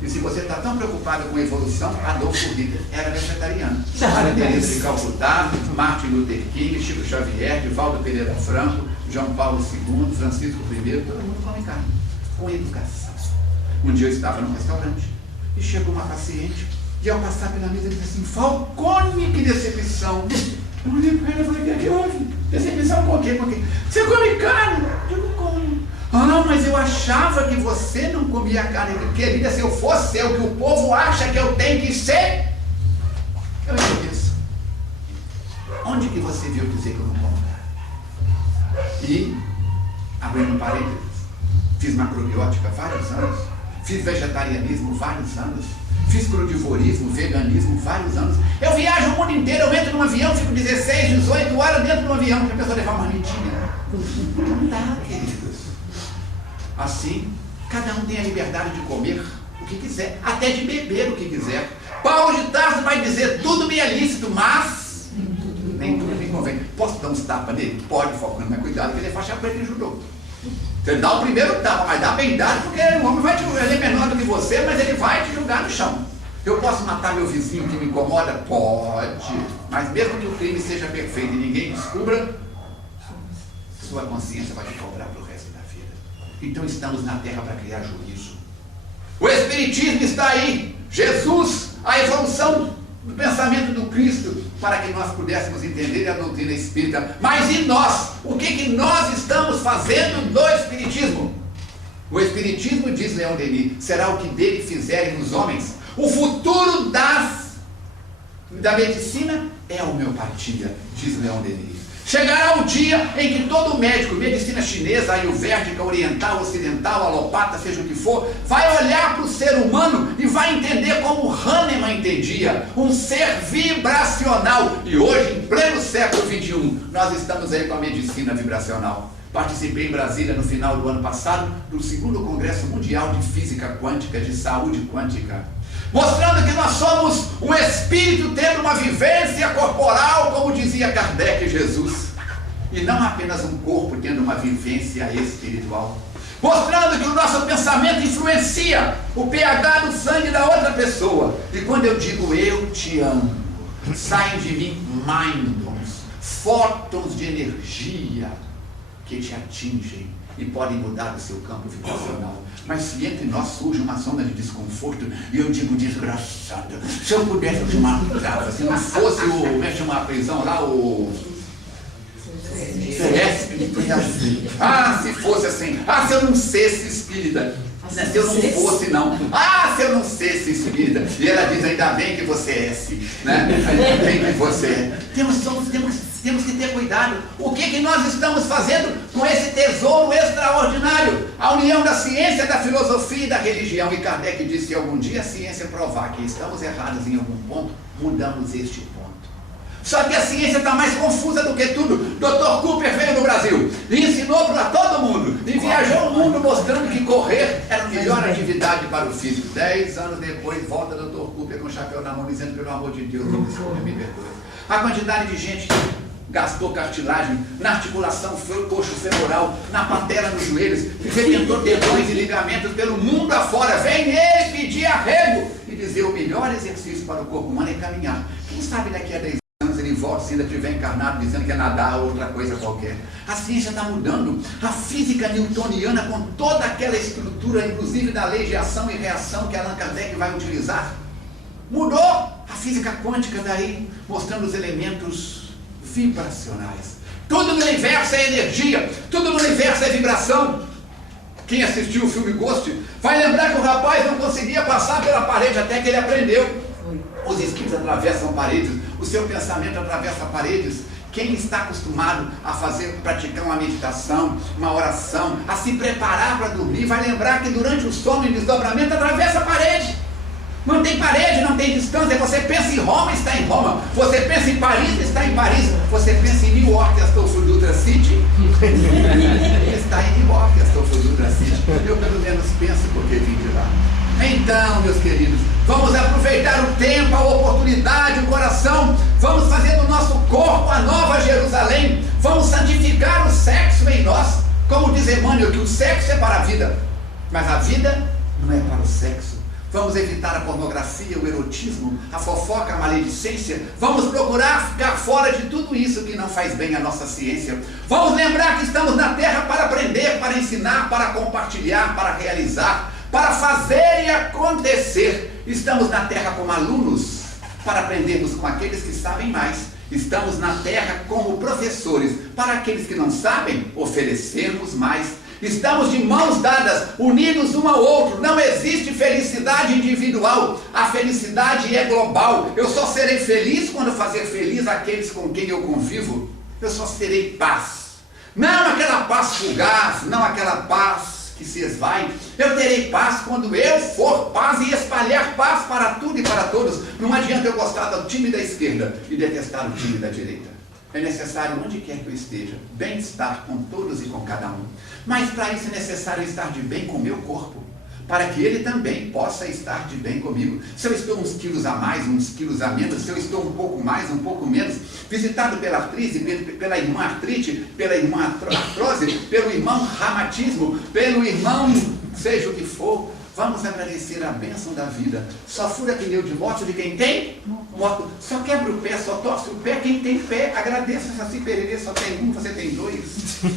E se você está tão preocupado com a evolução, Adolfo Hitler era vegetariano. Maria Teresa de Calcutá, Martin Luther King, Chico Xavier, Divaldo Pereira Franco, João Paulo II, Francisco I, todo mundo come carne, com educação. Um dia eu estava num restaurante e chegou uma paciente e ao passar pela mesa disse assim: Falcone, que decepção. Eu olhei para ela e falei: o que houve? Decepção com o quê? Porque você come carne? Eu não como. Mas eu achava que você não comia carne. Querida, se eu fosse o que o povo acha que eu tenho que ser, eu enlouqueço. Onde que você viu dizer que eu não como carne? E, abrindo parênteses, fiz macrobiótica vários anos. Fiz vegetarianismo vários anos. Fiz crudivorismo, veganismo vários anos. Eu viajo o mundo inteiro, eu entro num avião, fico 16, 18 horas dentro de um avião, porque a pessoa levar uma marmitinha. Não dá, queridos. Assim, cada um tem a liberdade de comer o que quiser, até de beber o que quiser. Paulo de Tarso vai dizer: tudo me é lícito, mas nem tudo me convém. Posso dar uns tapas nele? Pode, Falcone, mas cuidado que ele é faixa preta em judô. Você dá o primeiro tapa, mas dá bem dado, porque o homem vai te julgar, ele é menor do que você, mas ele vai te julgar no chão. Eu posso matar meu vizinho que me incomoda? Pode. Mas mesmo que o crime seja perfeito e ninguém descubra, sua consciência vai te cobrar para o resto da vida. Então estamos na terra para criar juízo. O Espiritismo está aí. Jesus, a evolução do pensamento do Cristo, para que nós pudéssemos entender a doutrina espírita. Mas e nós? O que nós estamos fazendo no Espiritismo? O Espiritismo, diz Leon Denis, será o que dele fizerem os homens. O futuro da medicina é a homeopatia, diz Leon Denis. Chegará o dia em que todo médico, medicina chinesa, ayurvédica, oriental, ocidental, alopata, seja o que for, vai olhar para o ser humano e vai entender como Hahnemann entendia, um ser vibracional. E hoje, em pleno século XXI, nós estamos aí com a medicina vibracional. Participei em Brasília no final do ano passado do 2º Congresso Mundial de Física Quântica, de Saúde Quântica, mostrando que nós somos um espírito tendo uma vivência corporal, como dizia Kardec e Jesus, e não apenas um corpo tendo uma vivência espiritual, mostrando que o nosso pensamento influencia o pH do sangue da outra pessoa. E quando eu digo eu te amo, saem de mim mindons, fótons de energia que te atingem e podem mudar o seu campo vibracional. Mas se entre nós surge uma zona de desconforto, e eu digo desgraçado, se eu pudesse te matar, se não fosse o, como é que chama a prisão lá, o CESP, se fosse assim, se eu não cesse espírita, se eu não fosse não, se eu não cesse espírita, e ela diz, ainda bem que você é esse, né? Ainda bem que você é. Temos que ter cuidado. O que nós estamos fazendo com esse tesouro extraordinário? A união da ciência, da filosofia e da religião. E Kardec disse que algum dia a ciência provar que estamos errados em algum ponto, mudamos este ponto. Só que a ciência está mais confusa do que tudo. Dr. Cooper veio no Brasil e ensinou para todo mundo. E viajou o mundo mostrando que correr era a melhor atividade para o físico. 10 anos depois, volta Dr. Cooper com o chapéu na mão, dizendo, pelo amor de Deus, me desculpe, me perdoe. A quantidade de gente gastou cartilagem na articulação coxo-femoral, na patela nos joelhos, rebentou tendões e ligamentos pelo mundo afora. Vem ele pedir arrego e dizer o melhor exercício para o corpo humano é caminhar. Quem sabe daqui a 10 anos ele volta, se ainda estiver encarnado, dizendo que é nadar ou outra coisa qualquer. A ciência está mudando. A física newtoniana, com toda aquela estrutura, inclusive da lei de ação e reação que Allan Kardec vai utilizar, mudou. A física quântica daí, mostrando os elementos vibracionais. Tudo no universo é energia, tudo no universo é vibração. Quem assistiu o filme Ghost vai lembrar que o rapaz não conseguia passar pela parede até que ele aprendeu. Os espíritos atravessam paredes, o seu pensamento atravessa paredes. Quem está acostumado a praticar uma meditação, uma oração, a se preparar para dormir, vai lembrar que durante o sono e desdobramento atravessa a parede. Não tem parede, não tem distância. Você pensa em Roma, está em Roma. Você pensa em Paris, está em Paris. Você pensa em New York, estou for Dutra City. Está em New York, estou for Dutra City. Eu pelo menos penso porque vim de lá. Então, meus queridos, vamos aproveitar o tempo, a oportunidade, o coração. Vamos fazer do nosso corpo a nova Jerusalém. Vamos santificar o sexo em nós. Como diz Emmanuel, que o sexo é para a vida, mas a vida não é para o sexo. Vamos evitar a pornografia, o erotismo, a fofoca, a maledicência. Vamos procurar ficar fora de tudo isso que não faz bem à nossa ciência. Vamos lembrar que estamos na Terra para aprender, para ensinar, para compartilhar, para realizar, para fazer e acontecer. Estamos na Terra como alunos, para aprendermos com aqueles que sabem mais. Estamos na Terra como professores, para aqueles que não sabem, oferecermos mais. Estamos de mãos dadas, unidos um ao outro. Não existe felicidade individual. A felicidade é global. Eu só serei feliz quando fazer feliz aqueles com quem eu convivo. Eu só serei paz. Não aquela paz fugaz, não aquela paz que se esvai. Eu terei paz quando eu for paz e espalhar paz para tudo e para todos. Não adianta eu gostar do time da esquerda e detestar o time da direita. É necessário, onde quer que eu esteja, bem-estar com todos e com cada um. Mas para isso é necessário estar de bem com o meu corpo, para que ele também possa estar de bem comigo. Se eu estou uns quilos a mais, uns quilos a menos, se eu estou um pouco mais, um pouco menos, visitado pela artrite, pela irmã artrite, pela irmã artrose, pelo irmão irmão ramatismo, pelo irmão seja o que for, vamos agradecer a bênção da vida. Só fura pneu de moto de quem tem moto. Só quebra o pé, só torce o pé quem tem pé. Agradeça, Saci Pererê só tem um, você tem dois.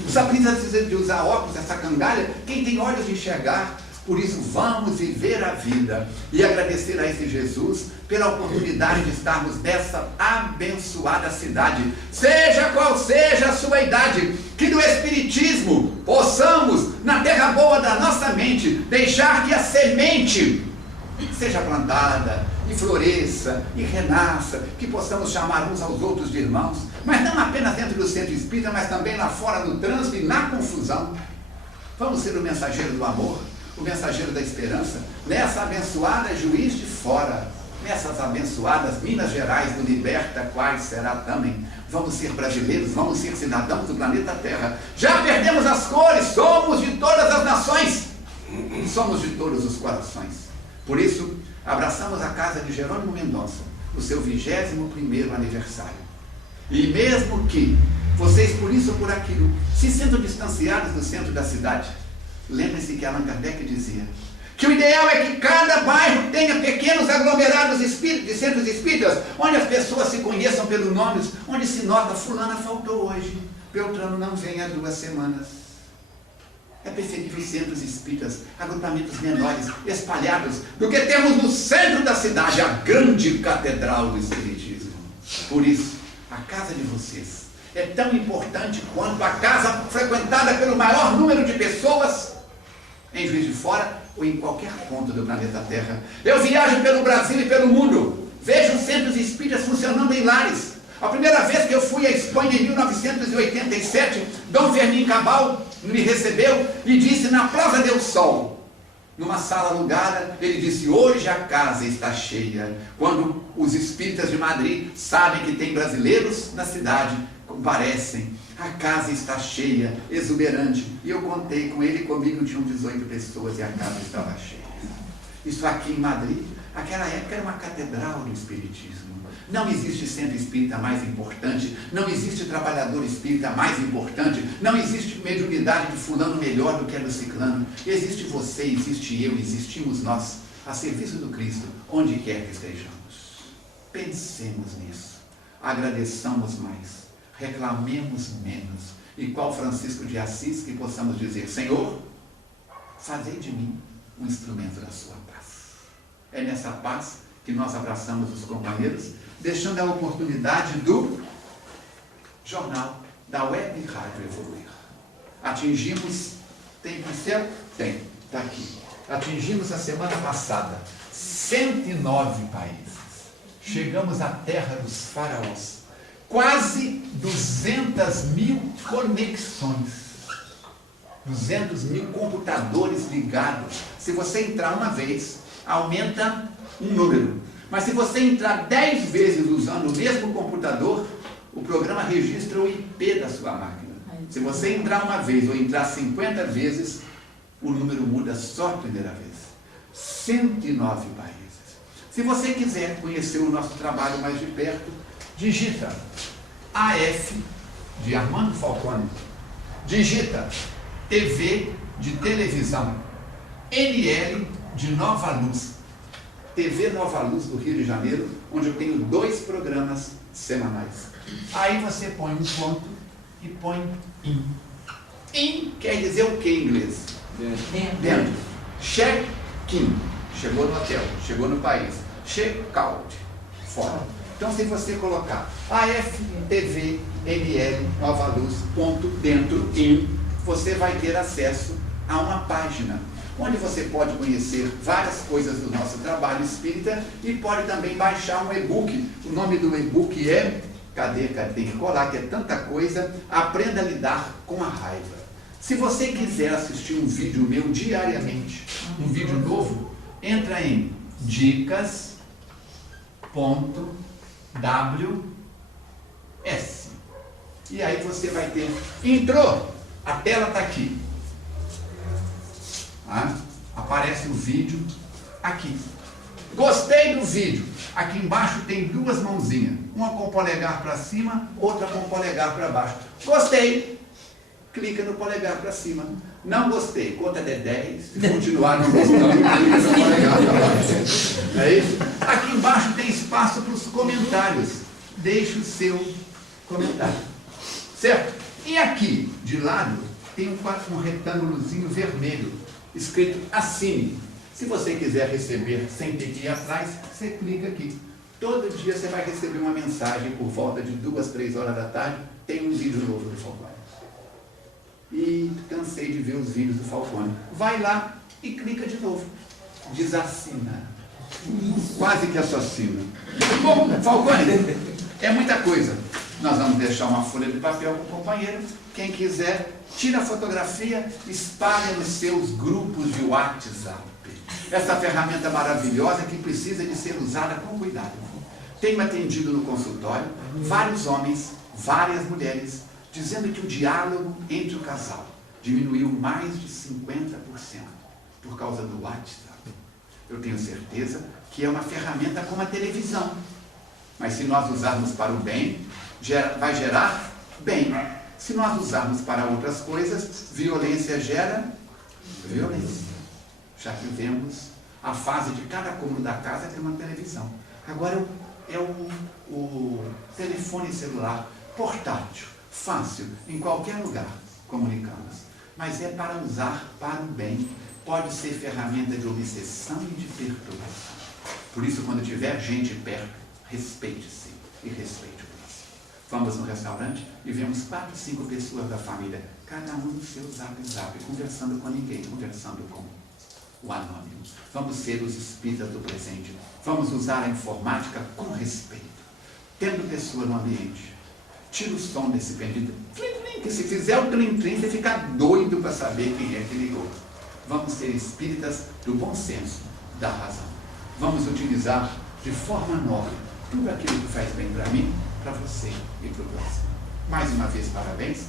Só precisa de usar óculos, essa cangalha, quem tem olhos de enxergar. Por isso, vamos viver a vida e agradecer a esse Jesus pela oportunidade de estarmos nessa abençoada cidade. Seja qual seja a sua idade, que no Espiritismo possamos, na terra boa da nossa mente, deixar que a semente seja plantada e floresça e renasça, que possamos chamar uns aos outros de irmãos, mas não apenas dentro do centro espírita, mas também lá fora no trânsito e na confusão. Vamos ser o mensageiro do amor, o mensageiro da esperança, nessa abençoada Juiz de Fora, nessas abençoadas Minas Gerais do Liberta, quais será também. Vamos ser brasileiros, vamos ser cidadãos do planeta Terra. Já perdemos as cores, somos de todas as nações, somos de todos os corações. Por isso, abraçamos a casa de Jerônimo Mendonça, o seu 21º aniversário. E mesmo que vocês, por isso ou por aquilo, se sintam distanciados do centro da cidade, lembre-se que Allan Kardec dizia que o ideal é que cada bairro tenha pequenos aglomerados de centros espíritas, onde as pessoas se conheçam pelos nomes, onde se nota, fulana faltou hoje, Beltrano não vem há 2 semanas. É preferível centros espíritas, agrupamentos menores, espalhados, do que termos no centro da cidade a grande catedral do espiritismo. Por isso, a casa de vocês é tão importante quanto a casa frequentada pelo maior número de pessoas em Juiz de Fora ou em qualquer ponto do planeta Terra. Eu viajo pelo Brasil e pelo mundo, vejo centros espíritas funcionando em lares. A primeira vez que eu fui à Espanha em 1987, Dom Fermín Cabal me recebeu e disse na Plaza del Sol, numa sala alugada, ele disse: hoje a casa está cheia. Quando os espíritas de Madrid sabem que tem brasileiros na cidade, comparecem. A casa está cheia, exuberante. E eu contei com ele e comigo tinham 18 pessoas e a casa estava cheia. Isso aqui em Madrid, aquela época era uma catedral do espiritismo. Não existe centro espírita mais importante, não existe trabalhador espírita mais importante, não existe mediunidade de fulano melhor do que a do ciclano. Existe você, existe eu, existimos nós, a serviço do Cristo, onde quer que estejamos. Pensemos nisso, agradeçamos mais, reclamemos menos, e qual Francisco de Assis, que possamos dizer: Senhor, fazei de mim um instrumento da sua paz. É nessa paz que nós abraçamos os companheiros, deixando a oportunidade do jornal, da web rádio evoluir. Atingimos, tem no céu? Tem, está aqui. Atingimos a semana passada 109 países. Chegamos à terra dos faraós. Quase 200.000 conexões. 200.000 computadores ligados. Se você entrar uma vez, aumenta um número. Mas se você entrar 10 vezes usando o mesmo computador, o programa registra o IP da sua máquina. Se você entrar uma vez ou entrar 50 vezes, o número muda só a primeira vez. 109 países. Se você quiser conhecer o nosso trabalho mais de perto, digita AF de Armando Falcone, digita TV de televisão, NL de Nova Luz, TV Nova Luz do Rio de Janeiro, onde eu tenho 2 programas semanais. Aí você põe um ponto e põe IN. IN quer dizer o que em inglês? Dentro. Check-in, chegou no hotel, chegou no país. Check-out, fora. Então, se você colocar AFTV NL Nova Luz ponto dentro IN, você vai ter acesso a uma página onde você pode conhecer várias coisas do nosso trabalho espírita e pode também baixar um e-book. O nome do e-book é, cadê? Tem que colar, que é tanta coisa. Aprenda a lidar com a raiva. Se você quiser assistir um vídeo meu diariamente, um vídeo novo, entra em dicas.ws. E aí você vai ter, entrou, a tela está aqui. Aparece o vídeo aqui. Gostei do vídeo. Aqui embaixo tem 2 mãozinhas. Uma com o polegar para cima, outra com o polegar para baixo. Gostei. clica no polegar para cima. Não gostei, conta até 10. Se continuar não gostando, clica no polegar para baixo. É isso? Aqui embaixo tem espaço para os comentários. Deixe o seu comentário. Certo? E aqui, de lado, tem um retângulozinho vermelho, escrito assine. Se você quiser receber sem ter que ir atrás, você clica aqui. Todo dia você vai receber uma mensagem por volta de 2, 3 horas da tarde. Tem um vídeo novo do Falcone. E cansei de ver os vídeos do Falcone. Vai lá e clica de novo. Desassina. Quase que assassina. Bom, Falcone, é muita coisa. Nós vamos deixar uma folha de papel para o companheiro. Quem quiser, tira a fotografia, espalha nos seus grupos de WhatsApp. Essa ferramenta maravilhosa que precisa de ser usada com cuidado. Tenho atendido no consultório vários homens, várias mulheres, dizendo que o diálogo entre o casal diminuiu mais de 50% por causa do WhatsApp. Eu tenho certeza que é uma ferramenta como a televisão. Mas se nós usarmos para o bem, vai gerar bem. Se nós usarmos para outras coisas, violência gera violência. Já tivemos a fase de cada cômodo da casa ter uma televisão. Agora é o telefone celular portátil, fácil, em qualquer lugar, comunicamos. Mas é para usar para o bem. Pode ser ferramenta de obsessão e de perturbação. Por isso, quando tiver gente perto, respeite-se e respeite o próximo. Vamos no restaurante e vemos 4, 5 pessoas da família, cada um no seu zap, conversando com ninguém, conversando com o anônimo. Vamos ser os espíritas do presente. Vamos usar a informática com respeito. Tendo pessoa no ambiente, tira o som desse pedido. Que se fizer o trim-trim, você fica doido para saber quem é que ligou. Vamos ser espíritas do bom senso, da razão. Vamos utilizar de forma nobre tudo aquilo que faz bem para mim, para você e para o próximo. Mais uma vez, parabéns.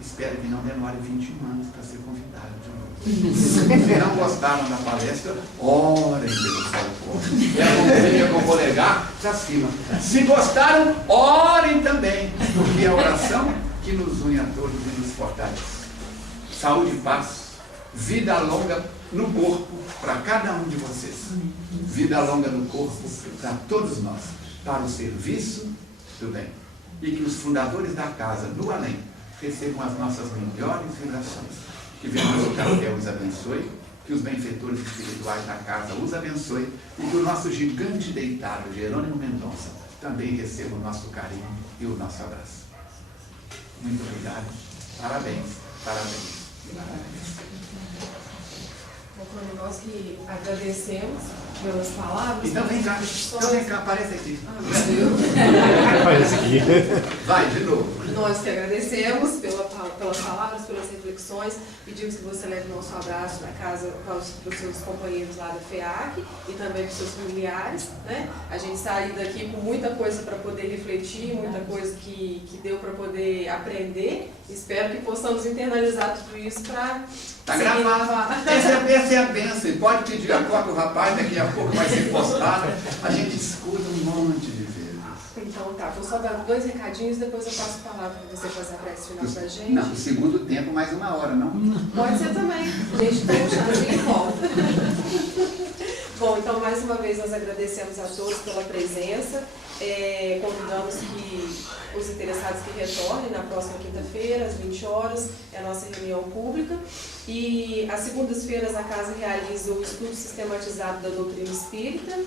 Espero que não demore 21 anos para ser convidado de novo. Se não gostaram da palestra, orem pelo Falcone. É a mãozinha com o polegar para cima. Se gostaram, orem também, porque é a oração que nos une a todos e nos fortalece. Saúde e paz, vida longa no corpo para cada um de vocês. Vida longa no corpo para todos nós, para o serviço do bem. E que os fundadores da casa, no além, recebam as nossas melhores vibrações. Que Venus Café os abençoe, que os benfeitores espirituais da casa os abençoe e que o nosso gigante deitado, Jerônimo Mendonça, também receba o nosso carinho e o nosso abraço. Muito obrigado. Parabéns, parabéns, parabéns. Falcone, nós que agradecemos pelas palavras. Então vem cá, aparece aqui. Aparece aqui. Vai, de novo. Nós que agradecemos pelas palavras, pelas reflexões, pedimos que você leve o nosso abraço para casa, para os seus companheiros lá da FEAC e também para os seus familiares, né? A gente saiu daqui com muita coisa para poder refletir, muita coisa que deu para poder aprender. Espero que possamos internalizar tudo isso para... Está gravado. Essa é a bênção. E pode pedir a cópia do rapaz, daqui a pouco vai ser postado. A gente escuta um monte de vezes. Então tá, vou só dar 2 recadinhos, depois eu passo a palavra para você fazer a prece final pra gente. Não, o segundo tempo mais 1 hora, não? Pode ser também. A gente tem um chance em volta. Bom, então mais uma vez nós agradecemos a todos pela presença. Convidamos que os interessados que retornem na próxima quinta-feira, às 20 horas, é a nossa reunião pública. E às segundas-feiras a casa realiza o estudo sistematizado da doutrina espírita.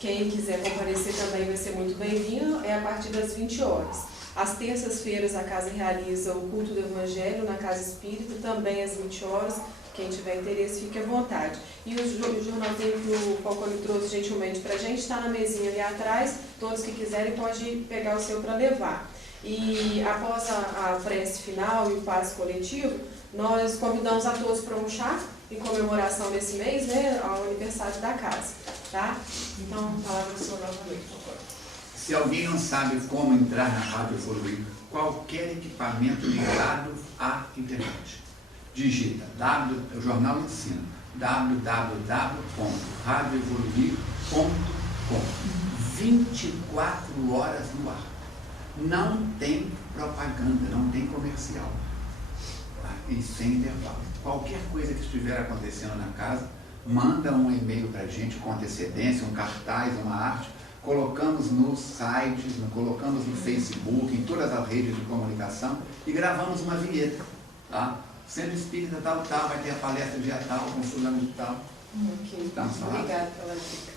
Quem quiser comparecer também vai ser muito bem-vindo, é a partir das 20 horas. Às terças-feiras a casa realiza o culto do Evangelho na Casa Espírita, também às 20 horas. Quem tiver interesse, fique à vontade. E o jornalzinho que o Falcone trouxe gentilmente para a gente está na mesinha ali atrás. Todos que quiserem podem pegar o seu para levar. E após a prece final e o passe coletivo, nós convidamos a todos para um chá em comemoração desse mês, né, ao aniversário da casa. Tá? Então, a palavra do senhor novamente, por favor. Se alguém não sabe como entrar na Rádio Evoluir, qualquer equipamento ligado à internet, digita o jornal ensina www.radioevoluir.com 24 horas no ar. Não tem propaganda, não tem comercial. e sem intervalo. Qualquer coisa que estiver acontecendo na casa, manda um e-mail para a gente com antecedência, um cartaz, uma arte. Colocamos nos sites, colocamos no Facebook, em todas as redes de comunicação e gravamos uma vinheta. Tá? Centro Espírita tal, vai ter a palestra dia tal, com fulano tal. Ok, Estamos falados? obrigada pela dica.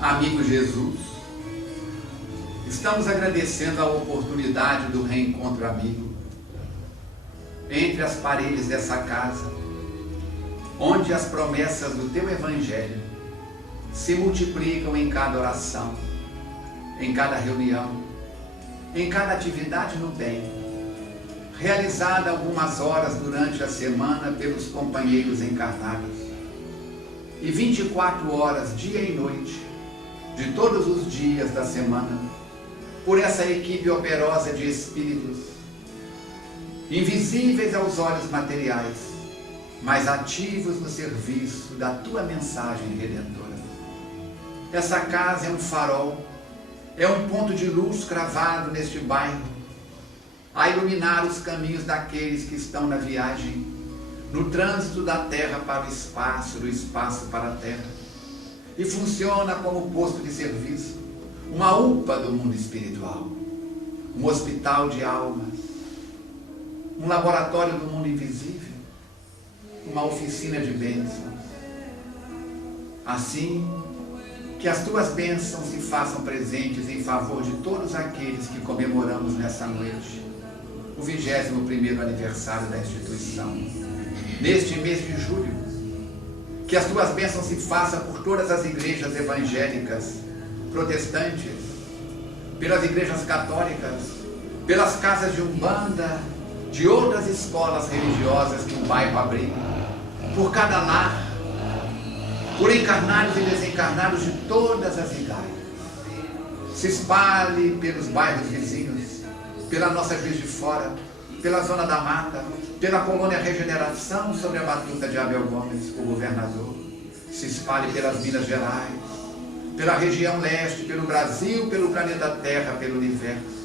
Amigo Jesus, estamos agradecendo a oportunidade do reencontro amigo entre as paredes dessa casa, onde as promessas do teu Evangelho se multiplicam em cada oração, em cada reunião, em cada atividade no bem, realizada algumas horas durante a semana pelos companheiros encarnados, e 24 horas, dia e noite, de todos os dias da semana, por essa equipe operosa de espíritos, invisíveis aos olhos materiais, mas ativos no serviço da tua mensagem redentora. Essa casa é um farol, é um ponto de luz cravado neste bairro, a iluminar os caminhos daqueles que estão na viagem, no trânsito da terra para o espaço, do espaço para a terra. E funciona como posto de serviço, uma UPA do mundo espiritual, um hospital de almas, um laboratório do mundo invisível, uma oficina de bênçãos. Assim, que as tuas bênçãos se façam presentes em favor de todos aqueles que comemoramos nessa noite, o 21º aniversário da instituição, neste mês de julho. Que as tuas bênçãos se façam por todas as igrejas evangélicas, protestantes, pelas igrejas católicas, pelas casas de umbanda, de outras escolas religiosas que o bairro abriga, por cada lar, por encarnados e desencarnados de todas as idades. Se espalhe pelos bairros vizinhos, pela nossa Juiz de Fora, pela Zona da Mata, pela colônia Regeneração, sobre a batuta de Abel Gomes, o governador. Se espalhe pelas Minas Gerais, pela região leste, pelo Brasil, pelo planeta Terra, pelo universo.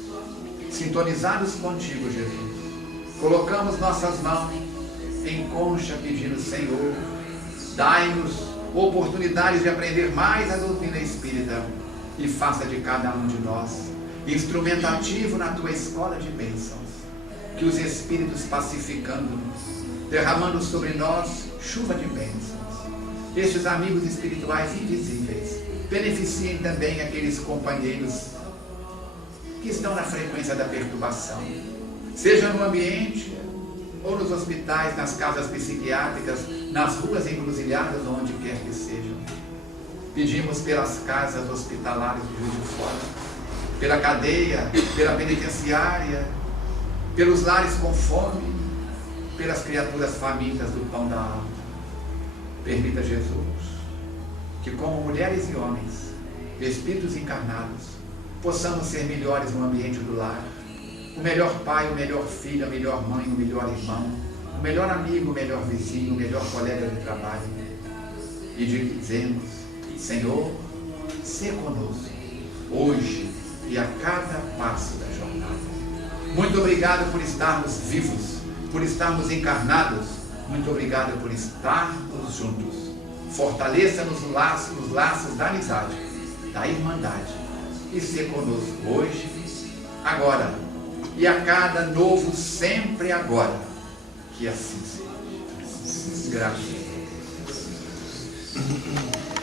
Sintonizados contigo, Jesus, colocamos nossas mãos em concha pedindo: Senhor, dai-nos oportunidades de aprender mais a doutrina espírita e faça de cada um de nós instrumento ativo na tua escola de bênçãos. Que os Espíritos pacificando-nos, derramando sobre nós chuva de bênçãos. Estes amigos espirituais invisíveis beneficiem também aqueles companheiros que estão na frequência da perturbação, seja no ambiente ou nos hospitais, nas casas psiquiátricas, nas ruas encruzilhadas, onde quer que sejam. Pedimos pelas casas hospitalares de Juiz de Fora, pela cadeia, pela penitenciária, pelos lares com fome, pelas criaturas famintas do pão da alma. Permita, Jesus, que como mulheres e homens, espíritos encarnados, possamos ser melhores no ambiente do lar, o melhor pai, o melhor filho, a melhor mãe, o melhor irmão, o melhor amigo, o melhor vizinho, o melhor colega de trabalho. E dizemos: Senhor, sê conosco, hoje e a cada passo da jornada. Muito obrigado por estarmos vivos, por estarmos encarnados. Muito obrigado por estarmos juntos. Fortaleça-nos os laços da amizade, da irmandade, e ser conosco hoje, agora, e a cada novo sempre agora. Que assim seja. Graças a Deus.